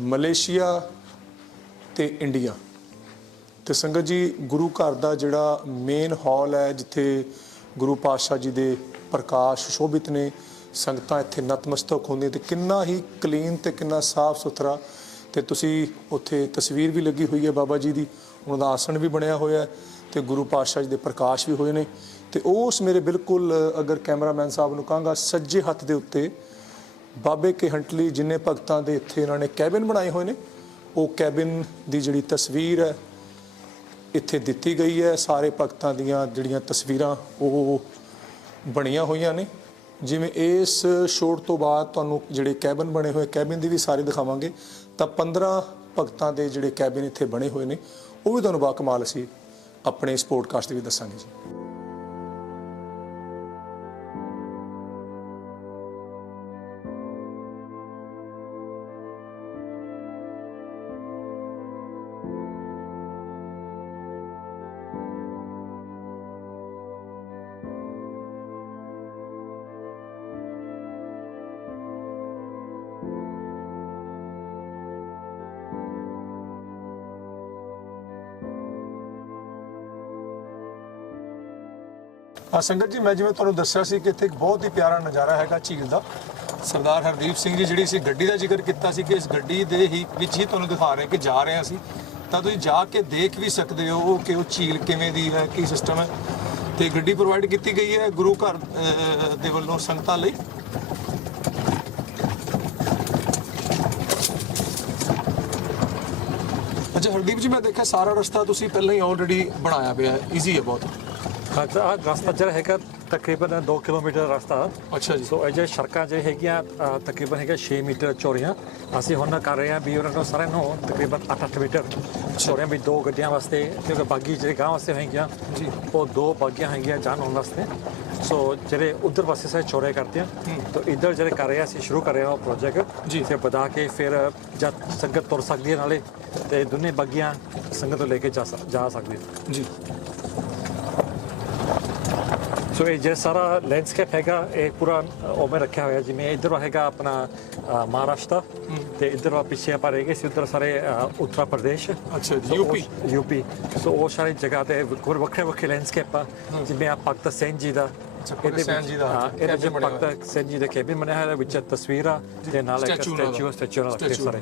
Speaker 1: ਮਲੇਸ਼ੀਆ ਤੇ ਇੰਡੀਆ। ਤੇ ਸੰਗਤ ਜੀ, ਗੁਰੂ ਘਰ ਦਾ ਜਿਹੜਾ ਮੇਨ ਹਾਲ ਹੈ, ਜਿੱਥੇ ਗੁਰੂ ਪਾਤਸ਼ਾਹ ਜੀ ਦੇ ਪ੍ਰਕਾਸ਼ ਸ਼ੋਭਿਤ ਨੇ, ਸੰਗਤਾਂ ਇੱਥੇ ਨਤਮਸਤਕ ਹੁੰਦੀਆਂ ਤੇ ਕਿੰਨਾ ਹੀ ਕਲੀਨ ਤੇ ਕਿੰਨਾ ਸਾਫ਼ ਸੁਥਰਾ। ਤੇ ਤੁਸੀਂ ਉੱਥੇ ਤਸਵੀਰ ਵੀ ਲੱਗੀ ਹੋਈ ਹੈ ਬਾਬਾ ਜੀ ਦੀ, ਉਹਨਾਂ ਦਾ ਆਸਣ ਵੀ ਬਣਿਆ ਹੋਇਆ ਹੈ ਤੇ ਗੁਰੂ ਪਾਤਸ਼ਾਹ ਜੀ ਦੇ ਪ੍ਰਕਾਸ਼ ਵੀ ਹੋਏ ਨੇ। ਤੇ ਉਸ ਮੇਰੇ ਬਿਲਕੁਲ, ਅਗਰ ਕੈਮਰਾਮੈਨ ਸਾਹਿਬ ਨੂੰ ਕਹਾਂਗਾ, ਸੱਜੇ ਹੱਥ ਦੇ ਉੱਤੇ ਬਾਬੇ ਕੇ ਹੰਟਲੀ, ਜਿੰਨੇ ਭਗਤਾਂ ਦੇ ਇੱਥੇ ਇਹਨਾਂ ਨੇ ਕੈਬਿਨ ਬਣਾਏ ਹੋਏ ਨੇ, ਉਹ ਕੈਬਿਨ ਦੀ ਜਿਹੜੀ ਤਸਵੀਰ ਹੈ ਇੱਥੇ ਦਿੱਤੀ ਗਈ ਹੈ। ਸਾਰੇ ਭਗਤਾਂ ਦੀਆਂ ਜਿਹੜੀਆਂ ਤਸਵੀਰਾਂ ਉਹ ਬਣੀਆਂ ਹੋਈਆਂ ਨੇ। ਜਿਵੇਂ ਇਸ ਸ਼ੋਟ ਤੋਂ ਬਾਅਦ ਤੁਹਾਨੂੰ ਜਿਹੜੇ ਕੈਬਨ ਬਣੇ ਹੋਏ, ਕੈਬਨ ਦੀ ਵੀ ਸਾਰੇ ਦਿਖਾਵਾਂਗੇ। ਤਾਂ 15 ਭਗਤਾਂ ਦੇ ਜਿਹੜੇ ਕੈਬਨ ਇੱਥੇ ਬਣੇ ਹੋਏ ਨੇ, ਉਹ ਵੀ ਤੁਹਾਨੂੰ ਬਾਕਮਾਲ ਅਸੀਂ ਆਪਣੇ ਇਸ ਪੋਡਕਾਸਟ ਦੇ ਵਿੱਚ ਦੱਸਾਂਗੇ ਜੀ। ਸੰਗਤ ਜੀ, ਮੈਂ ਜਿਵੇਂ ਤੁਹਾਨੂੰ ਦੱਸਿਆ ਸੀ ਕਿ ਇੱਥੇ ਇੱਕ ਬਹੁਤ ਹੀ ਪਿਆਰਾ ਨਜ਼ਾਰਾ ਹੈਗਾ ਝੀਲ ਦਾ। ਸਰਦਾਰ ਹਰਦੀਪ ਸਿੰਘ ਜੀ, ਜਿਹੜੀ ਸੀ ਗੱਡੀ ਦਾ ਜ਼ਿਕਰ ਕੀਤਾ ਸੀ ਕਿ ਇਸ ਗੱਡੀ ਦੇ ਹੀ ਵਿੱਚ ਹੀ ਤੁਹਾਨੂੰ ਦਿਖਾ ਰਹੇ ਕਿ ਜਾ ਰਹੇ ਅਸੀਂ। ਤਾਂ ਤੁਸੀਂ ਜਾ ਕੇ ਦੇਖ ਵੀ ਸਕਦੇ ਹੋ ਕਿ ਉਹ ਝੀਲ ਕਿਵੇਂ ਦੀ ਹੈ, ਕੀ ਸਿਸਟਮ ਹੈ। ਤੇ ਗੱਡੀ ਪ੍ਰੋਵਾਈਡ ਕੀਤੀ ਗਈ ਹੈ ਗੁਰੂ ਘਰ ਦੇ ਵੱਲੋਂ ਸੰਗਤਾਂ ਲਈ। ਅੱਛਾ, ਹਰਦੀਪ ਜੀ, ਮੈਂ ਦੇਖਿਆ ਸਾਰਾ ਰਸਤਾ ਤੁਸੀਂ ਪਹਿਲਾਂ ਹੀ ਆਲਰੇਡੀ ਬਣਾਇਆ ਪਿਆ ਹੈ। ਈਜ਼ੀ ਹੈ ਬਹੁਤ।
Speaker 2: ਹਾਂ ਤਾਂ ਆਹ ਰਸਤਾ ਜਿਹੜਾ ਹੈਗਾ ਤਕਰੀਬਨ 2 ਕਿਲੋਮੀਟਰ ਰਸਤਾ।
Speaker 1: ਅੱਛਾ ਜੀ।
Speaker 2: ਸੋ ਇਹ ਜੇ ਸੜਕਾਂ ਜਿਹੜੇ ਹੈਗੀਆਂ ਅ, ਤਕਰੀਬਨ ਹੈਗਾ 6 ਮੀਟਰ ਚੌੜੀਆਂ। ਅਸੀਂ ਹੁਣ ਕਰ ਰਹੇ ਹਾਂ ਵੀ ਉਹਨਾਂ ਨੂੰ ਸਾਰਿਆਂ ਨੂੰ ਤਕਰੀਬਨ 8-8 ਮੀਟਰ ਚੌੜੀਆਂ ਵੀ ਦੋ ਗੱਡੀਆਂ ਵਾਸਤੇ ਕਿਉਂਕਿ ਬਾਗੀ ਜਿਹੜੇ ਗਾਂ ਵਾਸਤੇ ਹੈਗੀਆਂ
Speaker 1: ਜੀ।
Speaker 2: ਉਹ ਦੋ ਬਾਗੀਆਂ ਹੈਗੀਆਂ ਜਾਣ ਆਉਣ ਵਾਸਤੇ। ਸੋ ਜਿਹੜੇ ਉਧਰ ਪਾਸੇ ਸਾਰੇ ਚੌੜੇ ਕਰਦੇ ਆ ਤਾਂ ਇੱਧਰ ਜਿਹੜੇ ਕਰ ਰਹੇ ਹਾਂ ਅਸੀਂ ਸ਼ੁਰੂ ਕਰ ਰਹੇ ਹਾਂ ਉਹ ਪ੍ਰੋਜੈਕਟ
Speaker 1: ਜੀ।
Speaker 2: ਤੇ ਵਧਾ ਕੇ ਫਿਰ ਜਦ ਸੰਗਤ ਤੁਰ ਸਕਦੀ ਹੈ ਨਾਲੇ ਤੇ ਦੋਨੇ ਬਾਗੀਆਂ ਸੰਗਤ ਨੂੰ ਲੈ ਕੇ ਜਾ ਸਕ- ਜਾ ਸਕਦੀ ਹੈ।
Speaker 1: ਜੀ।
Speaker 2: ਸੋ ਇਹ ਜਿਹੜਾ ਸਾਰਾ ਲੈਂਡਸਕੇਪ ਹੈਗਾ ਇਹ ਪੂਰਾ ਉਵੇਂ ਰੱਖਿਆ ਹੋਇਆ ਜਿਵੇਂ ਇੱਧਰ ਹੈਗਾ ਆਪਣਾ ਮਹਾਰਾਸ਼ਟਰ ਤੇ ਇੱਧਰ ਵਾ ਪਿੱਛੇ ਆਪਾਂ ਰਹਿ ਗਏ ਸੀ ਉੱਧਰ ਸਾਰੇ ਉੱਤਰ ਪ੍ਰਦੇਸ਼
Speaker 1: ਅੱਛਾ ਜੀ ਯੂਪੀ
Speaker 2: ਯੂਪੀ ਸੋ ਉਹ ਸਾਰੀ ਜਗ੍ਹਾ ਤੇ ਵੱਖਰੇ ਵੱਖਰੇ ਵੱਖਰੇ ਲੈਂਡਸਕੇਪ ਆ ਜਿਵੇਂ ਆ ਭਗਤ ਸਿੰਘ ਜੀ ਦਾ
Speaker 1: ਭਗਤ ਸੈਨ ਜੀ ਦਾ
Speaker 2: ਇਹਦੇ
Speaker 1: ਹੋਇਆ।
Speaker 2: ਭਗਤ ਸੈਨ ਜੀ ਦੇ ਕੇਬਿਨ ਬਣਿਆ ਹੋਇਆ ਵਿੱਚ ਤਸਵੀਰਾਂ ਤੇ ਨਾਲ ਇੱਕ। ਸਟੈਚੂ ਸਟੈਚੂ ਨਾਲ। ਸਾਰੇ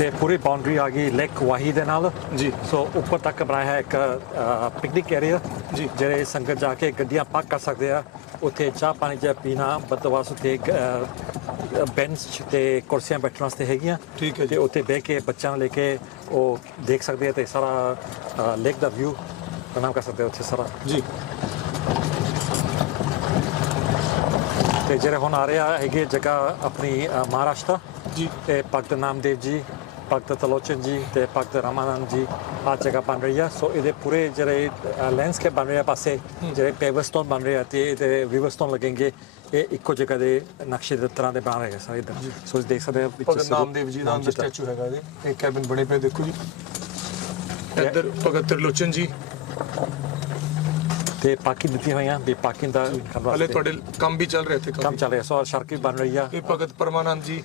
Speaker 2: ਸੇ ਪੂਰੀ ਬਾਉਂਡਰੀ ਆ ਗਈ ਲੇਕ ਵਾਹੀ ਦੇ ਨਾਲ
Speaker 1: ਜੀ।
Speaker 2: ਸੋ ਉੱਪਰ ਤੱਕ ਬਣਾਇਆ ਹੈ ਇੱਕ ਪਿਕਨਿਕ ਏਰੀਆ
Speaker 1: ਜੀ।
Speaker 2: ਜਿਹੜੇ ਸੰਗਤ ਜਾ ਕੇ ਗੱਡੀਆਂ ਪਾਰਕ ਕਰ ਸਕਦੇ ਆ ਉੱਥੇ ਚਾਹ ਪਾਣੀ ਜਾਂ ਪੀਣਾ ਬਤਵਾਸ ਉੱਥੇ ਬੈਂਚ ਤੇ ਕੁਰਸੀਆਂ ਬੈਠਣ ਵਾਸਤੇ ਹੈਗੀਆਂ
Speaker 1: ਠੀਕ ਹੈ ਜੀ।
Speaker 2: ਤੇ ਉੱਥੇ ਬਹਿ ਕੇ ਬੱਚਿਆਂ ਨੂੰ ਲੈ ਕੇ ਉਹ ਦੇਖ ਸਕਦੇ ਆ ਤੇ ਸਾਰਾ ਲੇਕ ਦਾ ਵਿਊ ਪ੍ਰਣਾਮ ਕਰ ਸਕਦੇ ਉੱਥੇ ਸਾਰਾ
Speaker 1: ਜੀ
Speaker 2: ਤੇ ਜਿਹੜੇ ਹੁਣ ਆ ਰਿਹਾ ਹੈਗੇ ਜਗ੍ਹਾ ਆਪਣੀ ਮਹਾਰਾਸ਼ਟਰ
Speaker 1: ਜੀ।
Speaker 2: ਤੇ ਭਗਤ ਨਾਮਦੇਵ ਜੀ ਭਗਤ ਤਲੋਚਨ ਜੀ ਤੇ ਭਗਤ ਰਾਮਾਨੰਦ ਜੀ ਆ ਜਗ੍ਹਾ ਬਣ ਰਹੀ ਆ ਸੋ ਇਹਦੇ ਪੂਰੇ ਜਿਹੜੇ ਲੈਂਡਸਕੇਪ ਬਣ ਰਿਹਾ ਪਾਸੇ ਜਿਹੜੇ ਪੇਵਰ ਸਟੋਨ ਬਣ ਰਿਹਾ ਤੇ ਇਹਦੇ ਰਿਵਰ ਸਟੋਨ ਲੱਗेंगे ਇਹ ਇੱਕੋ ਜਗ੍ਹਾ ਦੇ ਨਕਸ਼ੇ ਦੇ ਤਰ੍ਹਾਂ ਦੇ ਬਣ ਰਹੇ ਆ ਸਾਰੇ ਇੱਧਰ ਸੋ ਦੇਖ ਸਕਦੇ ਹੋ ਵਿੱਚ
Speaker 1: ਨਾਮਦੇਵ ਜੀ ਦਾ ਸਟੈਚੂ ਹੈਗਾ ਇਹ ਕੈਬਨ ਬਣੇ ਪਏ ਦੇਖੋ ਜੀ ਇੱਧਰ ਭਗਤ ਤ੍ਰਿਲੋਚਨ ਜੀ
Speaker 2: ਤੇ ਪਾਰਕਿੰਗ ਦਿੱਤੀ ਹੋਈਆਂ ਵੀ ਪਾਰਕਿੰਗ ਦਾ
Speaker 1: ਹਲੇ ਤੁਹਾਡੇ ਕੰਮ ਵੀ ਚੱਲ ਰਿਹਾ ਇੱਥੇ
Speaker 2: ਕੰਮ ਚੱਲ ਰਿਹਾ ਸੋ ਸੜਕ ਵੀ ਬਣ ਰਹੀ ਆ
Speaker 1: ਇਹ ਭਗਤ ਪਰਮਾਨੰਦ ਜੀ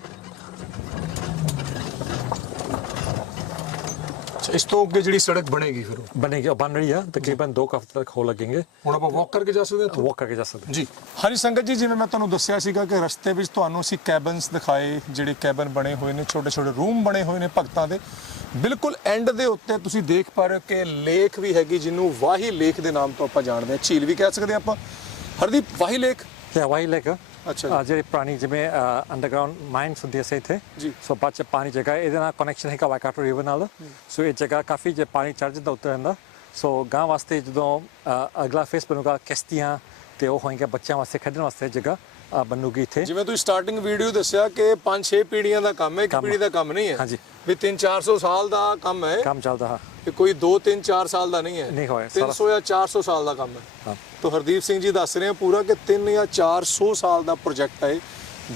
Speaker 1: ਇਸ ਤੋਂ ਅੱਗੇ ਜਿਹੜੀ ਸੜਕ ਬਣੇਗੀ ਫਿਰ ਉਹ।
Speaker 2: बनेगी और बन रही है तकरीबन दो हफ्ते तक
Speaker 1: ਹੁਣ ਆਪਾਂ ਵਾਕ ਕਰਕੇ ਜਾ ਸਕਦੇ ਹਾਂ ਇੱਥੋਂ?
Speaker 2: वॉक करके जा
Speaker 1: ਜੀ। ਹਰੀ ਸੰਗਤ ਜੀ ਜਿਵੇਂ ਮੈਂ ਤੁਹਾਨੂੰ ਦੱਸਿਆ ਸੀਗਾ ਕਿ ਰਸਤੇ ਵਿੱਚ ਤੁਹਾਨੂੰ ਅਸੀਂ ਕੈਬਨਸ ਦਿਖਾਏ ਜਿਹੜੇ ਕੈਬਨ ਬਣੇ ਹੋਏ ਨੇ ਛੋਟੇ ਛੋਟੇ ਰੂਮ ਬਣੇ ਹੋਏ ਨੇ ਭਗਤਾਂ ਦੇ। ਬਿਲਕੁਲ ਐਂਡ ਦੇ ਉੱਤੇ ਤੁਸੀਂ ਦੇਖ ਪਾ ਰਹੇ ਹੋ ਕਿ ਲੇਕ ਵੀ ਹੈਗੀ ਜਿਹਨੂੰ ਵਾਹੀ ਲੇਕ ਦੇ ਨਾਮ ਤੋਂ ਆਪਾਂ ਜਾਣਦੇ ਹਾਂ। ਝੀਲ ਵੀ ਕਹਿ ਸਕਦੇ ਆਪਾਂ। ਹਰਦੀਪ ਵਾਹੀ ਲੇਕ
Speaker 2: क्या वही लेकर
Speaker 1: ਅੱਛਾ
Speaker 2: ਜਿਹੜੀ ਪੁਰਾਣੀ ਜਿਵੇਂ ਅੰਡਰਗਰਾਉਂਡ ਮਾਈਨਸ ਹੁੰਦੀਆਂ ਸੀ ਇੱਥੇ
Speaker 1: ਜੀ।
Speaker 2: ਸੋ ਬਾਅਦ ਚ ਪਾਣੀ ਜਗ੍ਹਾ ਇਹਦੇ ਨਾਲ ਕਨੈਕਸ਼ਨ ਹੈਗਾ ਵਾਈਕਾਟੋ ਰਿਵਰ ਨਾਲ। ਸੋ ਇਹ ਜਗ੍ਹਾ ਕਾਫੀ ਜੇ ਪਾਣੀ ਚੜ ਜਾਂਦਾ ਉੱਤੇ ਰਹਿੰਦਾ ਸੋ ਗਾਂ ਵਾਸਤੇ ਜਦੋਂ ਅਗਲਾ ਫੇਸ ਬਣੂਗਾ ਕਿਸ਼ਤੀਆਂ ਤੇ ਉਹ ਹੋਏਗਾ ਬੱਚਿਆਂ ਵਾਸਤੇ ਖੇਡਣ ਵਾਸਤੇ ਜਗ੍ਹਾ ਬਣੂਗੀ ਇੱਥੇ।
Speaker 1: ਜਿਵੇਂ ਤੁਸੀਂ ਸਟਾਰਟਿੰਗ ਵੀਡੀਓ ਦੱਸਿਆ ਕਿ 5-6 ਪੀੜ੍ਹੀਆਂ ਦਾ ਕੰਮ ਹੈ ਇੱਕ। ਪੀੜ੍ਹੀ ਦਾ ਕੰਮ ਨਹੀਂ ਹੈ।
Speaker 2: ਹਾਂਜੀ।
Speaker 1: ਵੀ 3-400 ਸਾਲ ਦਾ ਕੰਮ ਹੈ
Speaker 2: ਕੰਮ ਚੱਲਦਾ ਹੈ।
Speaker 1: ਇਹ ਕੋਈ 2-3-4 ਸਾਲ ਦਾ ਨਹੀਂ ਹੈ।
Speaker 2: ਨਹੀਂ ਹੋਇਆ, ਸਾਰਾ-
Speaker 1: 300 ਜਾਂ 400 ਸਾਲ ਦਾ ਕੰਮ ਹੈ।
Speaker 2: ਹਾਂ।
Speaker 1: ਤੋ ਹਰਦੀਪ ਸਿੰਘ ਜੀ ਦੱਸ ਰਹੇ ਆ ਪੂਰਾ ਕਿ 3 ਜਾਂ 400 ਸਾਲ ਦਾ ਪ੍ਰੋਜੈਕਟ ਹੈ।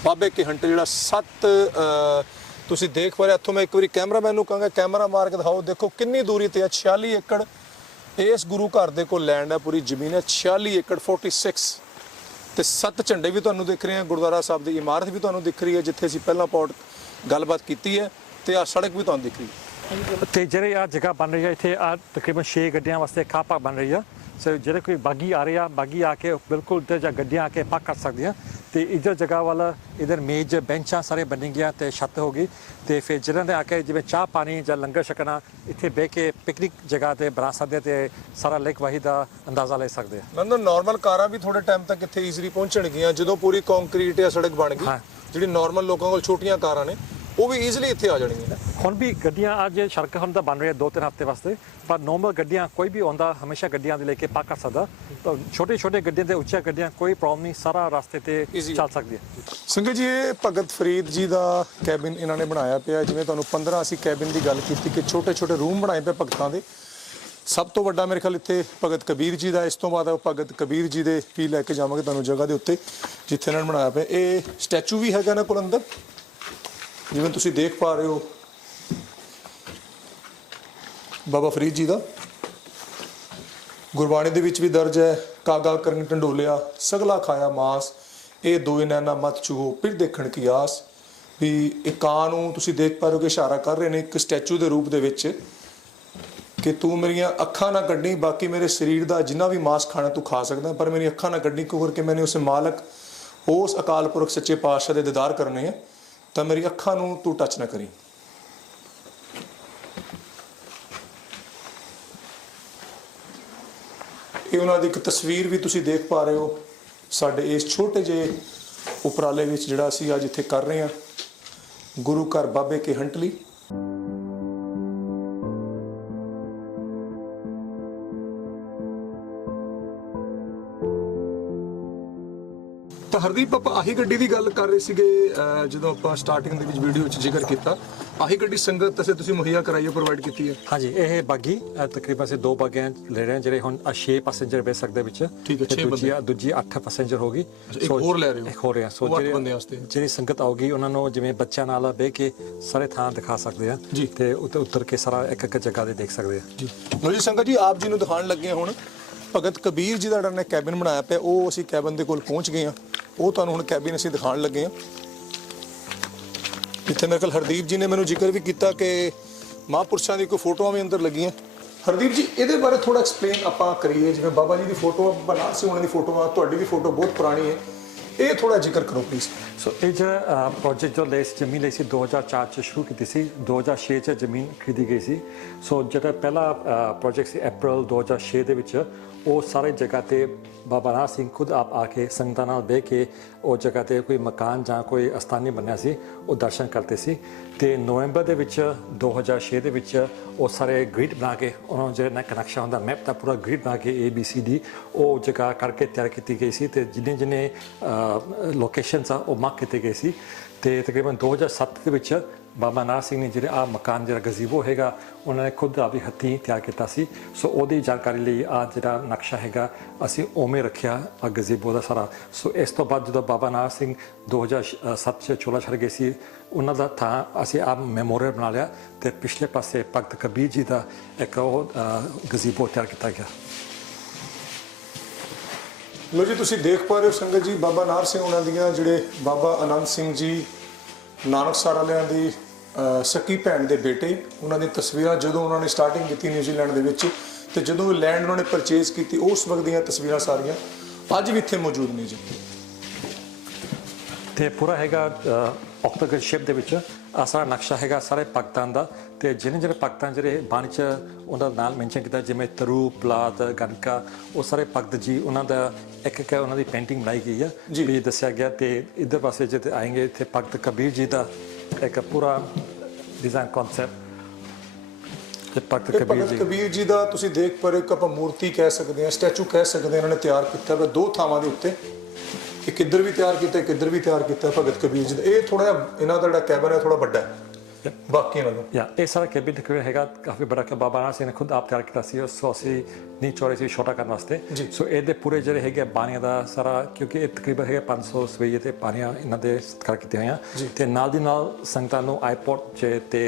Speaker 1: ਬਾਬੇ ਕੇ ਹੰਟ ਜਿਹੜਾ 7 ਤੁਸੀਂ ਦੇਖ ਪਾ ਰਹੇ ਇੱਥੋਂ ਮੈਂ ਇੱਕ ਵਾਰੀ ਕੈਮਰਾਮੈਨ ਨੂੰ ਕਹਾਂਗਾ ਕੈਮਰਾ ਮਾਰ ਕੇ ਦਿਖਾਓ। ਦੇਖੋ ਕਿੰਨੀ ਦੂਰੀ ਤੇ ਹੈ 46 ਏਕੜ। ਇਸ ਗੁਰੂ ਘਰ ਦੇ ਕੋਲ ਲੈਂਡ ਹੈ ਪੂਰੀ ਜ਼ਮੀਨ ਹੈ 46 ਏਕੜ 46 ਤੇ ਸੱਤ ਝੰਡੇ ਵੀ ਤੁਹਾਨੂੰ ਦਿਖ ਰਹੇ ਆ ਗੁਰਦੁਆਰਾ ਸਾਹਿਬ ਦੀ ਇਮਾਰਤ ਵੀ ਤੁਹਾਨੂੰ ਦਿਖ ਰਹੀ ਹੈ ਜਿੱਥੇ ਅਸੀਂ ਪਹਿਲਾਂ ਪੌਟ ਗੱਲਬਾਤ ਕੀਤੀ ਹੈ ਤੇ ਆ ਸੜਕ ਵੀ ਤੁਹਾਨੂੰ ਦਿਖ ਰਹੀ ਹੈ।
Speaker 2: ਤੇ ਜਿਹੜੇ ਆ ਜਗ੍ਹਾ ਬਣ ਰਹੀ ਹੈ ਇੱਥੇ ਆ ਤਕਰੀਬਨ 6 ਗੱਡੀਆਂ ਵਾਸਤੇ ਪਾਰਕ ਬਣ ਰਹੀ ਆ। ਸੋ ਜਿਹੜੇ ਕੋਈ ਬਾਗੀ ਆ ਰਿਹਾ ਬਾਗੀ ਆ ਕੇ ਬਿਲਕੁਲ ਇੱਧਰ ਜਾਂ ਗੱਡੀਆਂ ਆ ਕੇ ਪਾਰਕ ਕਰ ਸਕਦੀਆਂ। ਤੇ ਇਧਰ ਜਗ੍ਹਾ ਵਾਲਾ ਇਧਰ ਮੇਜ਼ ਬੈਂਚਾਂ ਸਾਰੇ ਬਣ ਗਿਆ ਤੇ ਛੱਤ ਹੋ ਗਈ। ਤੇ ਫਿਰ ਜਿਹਨਾਂ ਦੇ ਆ ਕੇ ਜਿਵੇਂ ਚਾਹ ਪਾਣੀ ਜਾਂ ਲੰਗਰ ਛਕਣਾ ਇੱਥੇ ਬਹਿ ਕੇ ਪਿਕਨਿਕ ਜਗ੍ਹਾ ਤੇ ਬਣਾ ਸਕਦੇ ਤੇ ਸਾਰਾ ਲੇਕ ਵਾਹੀ ਦਾ ਅੰਦਾਜ਼ਾ ਲੈ ਸਕਦੇ ਆ।
Speaker 1: ਮੈਨੂੰ ਨਾਰਮਲ ਕਾਰਾਂ ਵੀ ਥੋੜੇ ਟਾਈਮ ਤੱਕ ਇੱਥੇ ਈਜ਼ੀਲੀ ਪਹੁੰਚਣਗੀਆਂ ਜਦੋਂ ਪੂਰੀ ਕੰਕਰੀਟ ਜਾਂ ਸੜਕ ਬਣ ਗਈ। ਜਿਹੜੀ ਨਾਰਮਲ ਲੋਕਾਂ ਕੋਲ ਛੋਟੀਆਂ ਕਾਰਾਂ ਨੇ ਉਹ ਵੀ ਈਜ਼ੀਲੀ ਇੱਥੇ ਆ ਜਾਣਗੀਆਂ।
Speaker 2: ਹੁਣ ਵੀ ਗੱਡੀਆਂ ਅੱਜ ਸੜਕ ਹੁਣ ਤਾਂ ਬਣ ਰਹੀ ਹੈ ਦੋ ਤਿੰਨ ਹਫ਼ਤੇ ਵਾਸਤੇ ਪਰ ਨੋਰਮਲ ਗੱਡੀਆਂ ਕੋਈ ਵੀ ਆਉਂਦਾ ਹਮੇਸ਼ਾ ਗੱਡੀਆਂ ਦੇ ਲੈ ਕੇ ਪਾਰਕ ਕਰ ਸਕਦਾ। ਤਾਂ ਛੋਟੇ ਛੋਟੇ ਗੱਡੀਆਂ ਤੇ ਉੱਚੀਆਂ ਗੱਡੀਆਂ ਕੋਈ ਪ੍ਰੋਬਲਮ ਨਹੀਂ ਸਾਰਾ ਰਸਤੇ ਤੇ। ਚੱਲ ਸਕਦੀ ਹੈ।
Speaker 1: ਸੰਗਤ ਜੀ ਇਹ ਭਗਤ ਫਰੀਦ ਜੀ ਦਾ ਕੈਬਿਨ ਇਹਨਾਂ ਨੇ ਬਣਾਇਆ ਪਿਆ। ਜਿਵੇਂ ਤੁਹਾਨੂੰ 15 ਅਸੀਂ ਕੈਬਿਨ ਦੀ ਗੱਲ ਕੀਤੀ ਕਿ ਛੋਟੇ ਛੋਟੇ ਰੂਮ ਬਣਾਏ ਪਏ ਭਗਤਾਂ ਦੇ। ਸਭ ਤੋਂ ਵੱਡਾ ਮੇਰੇ ਖਿਆਲ ਇੱਥੇ ਭਗਤ ਕਬੀਰ ਜੀ ਦਾ ਇਸ ਤੋਂ ਬਾਅਦ ਉਹ ਭਗਤ ਕਬੀਰ ਜੀ ਦੇ ਵੀ ਲੈ ਕੇ ਜਾਵਾਂਗੇ ਤੁਹਾਨੂੰ ਜਗ੍ਹਾ ਦੇ ਉੱਤੇ ਜਿੱਥੇ ਇਹਨਾਂ ਨੇ ਬਣਾਇਆ ਪਿਆ। ਇਹ ਸਟੈਚੂ ਵੀ ਹੈਗਾ ਇਹਨਾਂ ਕੋਲ ਅੰਦਰ। ਜਿਵੇਂ ਤੁਸੀਂ ਦੇਖ ਪਾ ਰਹੇ ਹੋ, ਬਾਬਾ ਫਰੀਦ ਜੀ ਦਾ। ਗੁਰਬਾਣੀ ਦੇ ਵਿੱਚ ਵੀ ਦਰਜ ਹੈ, ਕਾਗਾ ਕਰਨ ਢੰਡੋਲਿਆ ਸਗਲਾ ਖਾਇਆ ਮਾਸ, ਇਹ ਦੋਏ ਨੈਣਾ ਮਤ ਚੂਹੋ ਫਿਰ ਦੇਖਣ ਕੀ ਆਸ। ਵੀ ਇਹ ਕਾਂ ਨੂੰ ਤੁਸੀਂ ਦੇਖ ਪਾ ਰਹੇ ਹੋ ਕਿ ਇਸ਼ਾਰਾ ਕਰ ਰਹੇ ਨੇ ਇੱਕ ਸਟੈਚੂ ਦੇ ਰੂਪ ਦੇ ਵਿੱਚ ਕਿ ਤੂੰ ਮੇਰੀਆਂ ਅੱਖਾਂ ਨਾ ਕੱਢੀ, ਬਾਕੀ ਮੇਰੇ ਸਰੀਰ ਦਾ ਜਿੰਨਾ ਵੀ ਮਾਸ ਖਾਣਾ ਤੂੰ ਖਾ ਸਕਦਾ, ਪਰ ਮੇਰੀ ਅੱਖਾਂ ਨਾ ਕੱਢੀ ਕਿਉਂ ਕਰਕੇ ਮੈਨੇ ਉਸ ਮਾਲਕ, ਉਸ ਅਕਾਲ ਪੁਰਖ ਸੱਚੇ ਪਾਤਸ਼ਾਹ ਦੇ ਦੀਦਾਰ ਕਰਨੇ ਆ। ਤਾਂ ਮੇਰੀ ਅੱਖਾਂ ਨੂੰ ਤੂੰ ਟੱਚ ਨਾ ਕਰੀ। ਇਹ ਉਹਨਾਂ ਦੀ ਇੱਕ ਤਸਵੀਰ ਵੀ ਤੁਸੀਂ ਦੇਖ ਪਾ ਰਹੇ ਹੋ। ਸਾਡੇ ਇਸ ਛੋਟੇ ਜਿਹੇ ਉਪਰਾਲੇ ਵਿੱਚ ਜਿਹੜਾ ਅਸੀਂ ਅੱਜ ਇੱਥੇ ਕਰ ਰਹੇ ਹਾਂ, ਗੁਰੂ ਘਰ ਬਾਬੇ ਕੇ ਹੰਟਲੀ। ਤਾਂ ਹਰਦੀਪ ਆਪਾਂ ਆਹੀ ਗੱਡੀ ਦੀ ਗੱਲ ਕਰ ਰਹੇ ਸੀਗੇ ਅਹ, ਜਦੋਂ ਆਪਾਂ ਸਟਾਰਟਿੰਗ ਦੇ ਵਿੱਚ ਵੀਡੀਓ ਵਿੱਚ ਜ਼ਿਕਰ ਕੀਤਾ। ਆਹੀ ਗੱਡੀ ਸੰਗਤ ਤੇ ਤੁਸੀਂ ਮੁਹੱਈਆ ਕਰਾਈ ਹੈ ਪ੍ਰੋਵਾਈਡ ਕੀਤੀ ਹੈ।
Speaker 2: ਹਾਂਜੀ ਇਹ ਬਾਗੀ ਅ, ਤਕਰੀਬਨ ਸੇ ਦੋ ਬਾਗੀਆਂ ਲੈ ਰਹੇ ਹਾਂ ਜਿਹੜੇ ਹੁਣ 6 ਪੈਸੇਂਜਰ ਬੈ ਸਕਦੇ ਵਿੱਚ।
Speaker 1: ਠੀਕ ਹੈ,
Speaker 2: ਤੇ
Speaker 1: ਛੇ
Speaker 2: ਦੂਜੀ ਦੂਜੀ 8 ਪੈਸੇਂਜਰ ਹੋਗੀ
Speaker 1: ਇੱਕ ਹੋਰ ਲੈ ਰਹੇ ਹੋ?
Speaker 2: ਇੱਕ ਹੋਰ ਰਿਹਾ ਸੋ
Speaker 1: ਉਹ ਅੱਠ
Speaker 2: ਜਿਹੜੇ-
Speaker 1: ਬੰਦੇ ਵਾਸਤੇ।
Speaker 2: ਜਿਹੜੀ ਸੰਗਤ ਆਊਗੀ ਉਹਨਾਂ ਨੂੰ ਜਿਵੇਂ ਬੱਚਿਆਂ ਨਾਲ ਬਹਿ ਕੇ ਸਾਰੇ ਥਾਂ ਦਿਖਾ ਸਕਦੇ ਆ।
Speaker 1: ਜੀ।
Speaker 2: ਤੇ ਉੱਤੇ ਉਤਰ ਕੇ ਸਾਰਾ ਇੱਕ ਇੱਕ ਜਗ੍ਹਾ ਦੇ ਦੇਖ ਸਕਦੇ ਆ।
Speaker 1: ਜੀ। ਲੋ ਜੀ ਸੰਗਤ ਜੀ ਆਪ ਜੀ ਨੂੰ ਦਿਖਾਉਣ ਲੱਗੇ ਹਾਂ ਹੁਣ। ਭਗਤ ਕਬੀਰ ਜੀ ਦਾ ਜਿਹੜਾ ਨੇ ਕੈਬਿਨ ਬਣਾਇਆ ਪਿਆ ਉਹ ਅਸੀਂ ਕੈਬਿਨ ਦੇ ਕੋਲ ਪਹੁੰਚ ਗਏ ਹਾਂ। ਉਹ ਤੁਹਾਨੂੰ ਹੁਣ ਕੈਬਿਨ ਅਸੀਂ ਦਿਖਾਉਣ ਲੱਗੇ ਹਾਂ। ਇੱਥੇ ਮੇਰੇ ਕੋਲ ਹਰਦੀਪ ਜੀ ਨੇ ਮੈਨੂੰ ਜ਼ਿਕਰ ਵੀ ਕੀਤਾ ਕਿ ਮਹਾਂਪੁਰਸ਼ਾਂ ਦੀ ਕੋਈ ਫੋਟੋਆਂ ਵੀ ਅੰਦਰ ਲੱਗੀਆਂ। ਹਰਦੀਪ ਜੀ, ਇਹਦੇ ਬਾਰੇ ਥੋੜਾ ਐਕਸਪਲੇਨ ਆਪਾਂ ਕਰੀਏ। ਜਿਵੇਂ ਬਾਬਾ ਜੀ ਦੀ ਫੋਟੋ ਬਣਾ ਸੀ ਉਹਨਾਂ ਦੀ ਫੋਟੋਆਂ ਤੁਹਾਡੀ ਵੀ ਫੋਟੋ ਬਹੁਤ ਪੁਰਾਣੀ ਹੈ। ਇਹ ਥੋੜਾ ਜ਼ਿਕਰ ਕਰੋ ਪਲੀਜ਼
Speaker 2: ਸੋ ਇਹ ਜਿਹੜਾ ਪ੍ਰੋਜੈਕਟ ਜੋ ਲਈ ਜ਼ਮੀਨ ਲਈ ਸੀ 2004 ਚ ਸ਼ੁਰੂ ਕੀਤੀ ਸੀ 2006 ਚ ਜ਼ਮੀਨ ਖਰੀਦੀ ਗਈ ਸੀ। ਸੋ ਜਿਹੜਾ ਪਹਿਲਾ ਪ੍ਰੋਜੈਕਟ ਸੀ April 2006 ਦੇ ਵਿੱਚ, ਉਹ ਸਾਰੇ ਜਗ੍ਹਾ ਤੇ ਬਾਬਾ ਨਾਨਕ ਸਿੰਘ ਖੁਦ ਆਪ ਆ ਕੇ ਸੰਗਤਾਂ ਨਾਲ ਬਹਿ ਕੇ ਉਹ ਜਗ੍ਹਾ ਤੇ ਕੋਈ ਮਕਾਨ ਜਾਂ ਕੋਈ ਅਸਥਾਨੀ ਬਣਿਆ ਸੀ, ਉਹ ਦਰਸ਼ਨ ਕਰਦੇ ਸੀ। ਤੇ ਨਵੰਬਰ ਦੇ ਵਿੱਚ 2006 ਦੇ ਵਿੱਚ ਉਹ ਸਾਰੇ ਗ੍ਰਿਡ ਬਣਾ ਕੇ, ਉਹਨਾਂ ਨੂੰ ਜਿਹੜਾ ਨਕ ਨਕਸ਼ਾ ਹੁੰਦਾ ਮੈਪ ਦਾ ਪੂਰਾ ਗ੍ਰਿਡ ਬਣਾ ਕੇ A, B, C, D, ਉਹ ਜਗ੍ਹਾ ਕਰਕੇ ਤਿਆਰ ਕੀਤੀ ਗਈ ਸੀ ਤੇ ਜਿੰਨੇ ਜਿੰਨੇ ਲੋਕੇਸ਼ਨਸ ਆ, ਉਹ ਮਾਰਕ ਕੀਤੇ ਗਏ ਸੀ। ਤੇ ਤਕਰੀਬਨ 2007 ਦੇ ਵਿੱਚ ਬਾਬਾ ਨਾਨਕ ਸਿੰਘ ਨੇ ਜਿਹੜੇ ਆ ਮਕਾਨ ਜਿਹੜਾ ਗਜ਼ੀਬੋ ਹੈਗਾ, ਉਹਨਾਂ ਨੇ ਖੁਦ ਆਪਣੀ ਹੱਥੀਂ ਤਿਆਰ ਕੀਤਾ ਸੀ। ਸੋ ਉਹਦੀ ਜਾਣਕਾਰੀ ਲਈ ਆ ਜਿਹੜਾ ਨਕਸ਼ਾ ਹੈਗਾ, ਅਸੀਂ ਉਵੇਂ ਰੱਖਿਆ ਆ ਗਜ਼ੀਬੋ ਦਾ ਸਾਰਾ। ਸੋ ਇਸ ਤੋਂ ਬਾਅਦ ਜਦੋਂ ਬਾਬਾ ਨਾਨਕ ਸਿੰਘ 2007 ਚ ਚੋਲਾ ਛੱਡ ਗਏ ਸੀ, ਉਹਨਾਂ ਦਾ ਥਾਂ ਅਸੀਂ ਆਪ ਮੈਮੋਰੀਅਲ ਬਣਾ ਲਿਆ ਤੇ ਪਿਛਲੇ ਪਾਸੇ ਭਗਤ ਕਬੀਰ ਜੀ ਦਾ ਇੱਕ ਉਹ ਗਜ਼ੀਬੋ ਤਿਆਰ ਕੀਤਾ ਗਿਆ।
Speaker 1: ਲੋ ਜੀ, ਤੁਸੀਂ ਦੇਖ ਪਾ ਰਹੇ ਹੋ ਸੰਗਤ ਜੀ, ਬਾਬਾ ਨਾਰ ਸਿੰਘ ਉਹਨਾਂ ਦੀਆਂ ਜਿਹੜੇ ਬਾਬਾ ਅਨੰਦ ਸਿੰਘ ਜੀ ਨਾਨਕਸਰ ਵਾਲਿਆਂ ਦੀ ਸਕੀ ਭੈਣ ਦੇ ਬੇਟੇ, ਉਹਨਾਂ ਦੀ ਤਸਵੀਰਾਂ ਜਦੋਂ ਉਹਨਾਂ ਨੇ ਸਟਾਰਟਿੰਗ ਕੀਤੀ ਨਿਊਜ਼ੀਲੈਂਡ ਦੇ ਵਿੱਚ ਤੇ ਜਦੋਂ ਲੈਂਡ ਉਹਨਾਂ ਨੇ ਪਰਚੇਜ਼ ਕੀਤੀ, ਉਸ ਵਕਤ ਦੀਆਂ ਤਸਵੀਰਾਂ ਸਾਰੀਆਂ ਅੱਜ ਵੀ ਇੱਥੇ ਮੌਜੂਦ ਨੇ ਜੀ।
Speaker 2: ਤੇ ਪੂਰਾ ਹੈਗਾ ਆਕਟੋਗਨ ਸ਼ੇਪ ਦੇ ਵਿੱਚ। ਆ ਸਾਰਾ ਨਕਸ਼ਾ ਹੈਗਾ ਸਾਰੇ ਪਾਕਿਸਤਾਨ ਦਾ। ਤੇ ਜਿਹਨੇ ਜਿਹੜੇ ਪਾਕਿਸਤਾਨ ਜਿਹੜੇ ਬਾਣੀ ਚ ਉਹਨਾਂ ਦਾ ਨਾਮ ਮੈਂਸ਼ਨ ਕੀਤਾ ਜਿਵੇਂ ਤਰੂ ਪਲਾਤ ਗਨਕਾ ਉਹ ਸਾਰੇ ਭਗਤ ਜੀ ਉਹਨਾਂ ਦਾ ਇੱਕ ਇੱਕ ਉਹਨਾਂ ਦੀ ਪੇਂਟਿੰਗ ਬਣਾਈ ਗਈ ਹੈ। ਵੀ ਦੱਸਿਆ ਗਿਆ ਤੇ ਇਧਰ ਪਾਸੇ ਜਿੱਥੇ ਆਏਗੇ ਇੱਥੇ ਭਗਤ ਕਬੀਰ ਜੀ ਦਾ ਇੱਕ ਪੂਰਾ ਡਿਜ਼ਾਈਨ ਕਨਸੈਪਟ ਤੇ ਭਗਤ ਕਬੀਰ ਜੀ।
Speaker 1: ਕਬੀਰ ਜੀ ਦਾ ਤੁਸੀਂ ਦੇਖ ਪਾ ਰਹੇ ਹੋ ਇੱਕ ਆਪਾਂ ਮੂਰਤੀ ਕਹਿ ਸਕਦੇ ਹਾਂ ਸਟੈਚੂ ਕਹਿ ਸਕਦੇ ਹਾਂ ਇਹਨਾਂ ਨੇ ਤਿਆਰ ਕੀਤਾ ਹੈ ਦੋ ਥਾਵਾਂ ਦੇ ਉੱਤੇ। ਇੱਕ ਕਿੱਧਰ ਵੀ ਤਿਆਰ ਕੀਤਾ, ਕਿੱਧਰ ਵੀ ਤਿਆਰ ਕੀਤਾ ਭਗਤ ਕਬੀਰ ਜੀ ਦਾ। ਇਹ ਥੋੜਾ ਜਿਹਾ, ਇਹਨਾਂ ਦਾ ਜਿਹੜਾ ਕੈਬਨ ਹੈ ਥੋੜਾ ਵੱਡਾ ਹੈ। ਬਾਕੀ ਨਾਲੋਂ
Speaker 2: ਯਾ ਇਹ ਸਾਰਾ ਕੈਬਿਨ ਤਕਰੀਬਨ ਹੈਗਾ ਕਾਫੀ ਬੜਾ ਕਿ ਬਾਬਾ ਨਾਨਕ ਸਿੰਘ ਨੇ ਖੁਦ ਆਪ ਤਿਆਰ ਕੀਤਾ ਸੀ ਉਸ ਤੋਂ ਅਸੀਂ ਨਹੀਂ ਚੋਰੇ ਸੀ ਛੋਟਾ ਕਰਨ ਵਾਸਤੇ
Speaker 1: ਜੀ।
Speaker 2: ਸੋ ਇਹਦੇ ਪੂਰੇ ਜਿਹੜੇ ਹੈਗੇ ਬਾਣੀਆਂ ਦਾ ਸਾਰਾ ਕਿਉਂਕਿ ਇਹ ਤਕਰੀਬਨ ਹੈਗਾ 500 ਸਵਈਏ ਤੇ ਬਾਣੀਆਂ ਇਹਨਾਂ ਦੇ ਸਤਿਕਾਰ ਕੀਤੇ ਹੋਏ ਆ ਤੇ ਨਾਲ ਦੀ ਨਾਲ ਸੰਗਤਾਂ ਨੂੰ ਆਈਪੋਡ 'ਚ ਤੇ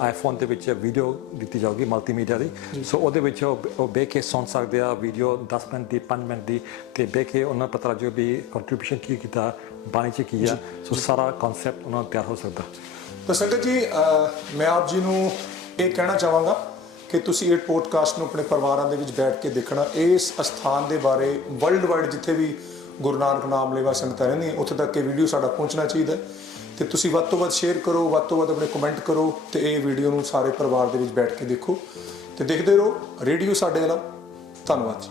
Speaker 2: ਆਈਫੋਨ ਦੇ ਵਿੱਚ ਵੀਡੀਓ ਦਿੱਤੀ ਜਾਊਗੀ ਮਲਟੀਮੀਡੀਆ ਦੀ ਸੋ ਉਹਦੇ ਵਿੱਚ ਉਹ ਉਹ ਬਹਿ ਕੇ ਸੁਣ ਸਕਦੇ ਆ ਵੀਡੀਓ 10 ਮਿੰਟ ਦੀ 5 ਮਿੰਟ ਦੀ ਤੇ ਬਹਿ ਕੇ ਉਹਨਾਂ ਪਤਾ ਜਾਊ ਵੀ ਕੰਟਰੀਬਿਊਸ਼ਨ ਕੀ ਕੀਤਾ ਬਾਣੀ 'ਚ ਕੀ ਆ ਸੋ ਸਾਰਾ ਕਨਸੈਪਟ ਉਹਨਾਂ ਤਿਆਰ ਹੋ ਸਕਦਾ
Speaker 1: ਤਾਂ ਸੰਗਤ ਜੀ ਮੈਂ ਆਪ ਜੀ ਨੂੰ ਇਹ ਕਹਿਣਾ ਚਾਹਾਂਗਾ ਕਿ ਤੁਸੀਂ ਇਹ ਪੋਡਕਾਸਟ ਨੂੰ ਆਪਣੇ ਪਰਿਵਾਰਾਂ ਦੇ ਵਿੱਚ ਬੈਠ ਕੇ ਦੇਖਣਾ। ਇਸ ਅਸਥਾਨ ਦੇ ਬਾਰੇ ਵਰਲਡ ਵਾਈਡ ਜਿੱਥੇ ਵੀ ਗੁਰੂ ਨਾਨਕ ਨਾਮ ਲੈਵਾ ਸੰਗਤਾਂ ਰਹਿੰਦੀਆਂ, ਉੱਥੇ ਤੱਕ ਇਹ ਵੀਡੀਓ ਸਾਡਾ ਪਹੁੰਚਣਾ ਚਾਹੀਦਾ ਹੈ। ਤੇ ਤੁਸੀਂ ਵੱਧ ਤੋਂ ਵੱਧ ਸ਼ੇਅਰ ਕਰੋ, ਵੱਧ ਤੋਂ ਵੱਧ ਆਪਣੇ ਕਮੈਂਟ ਕਰੋ ਤੇ ਇਹ ਵੀਡੀਓ ਨੂੰ ਸਾਰੇ ਪਰਿਵਾਰ ਦੇ ਵਿੱਚ ਬੈਠ ਕੇ ਦੇਖੋ। ਤੇ ਦੇਖਦੇ ਰਹੋ ਰੇਡੀਓ ਸਾਡੇ ਨਾਲ ਧੰਨਵਾਦ ਜੀ।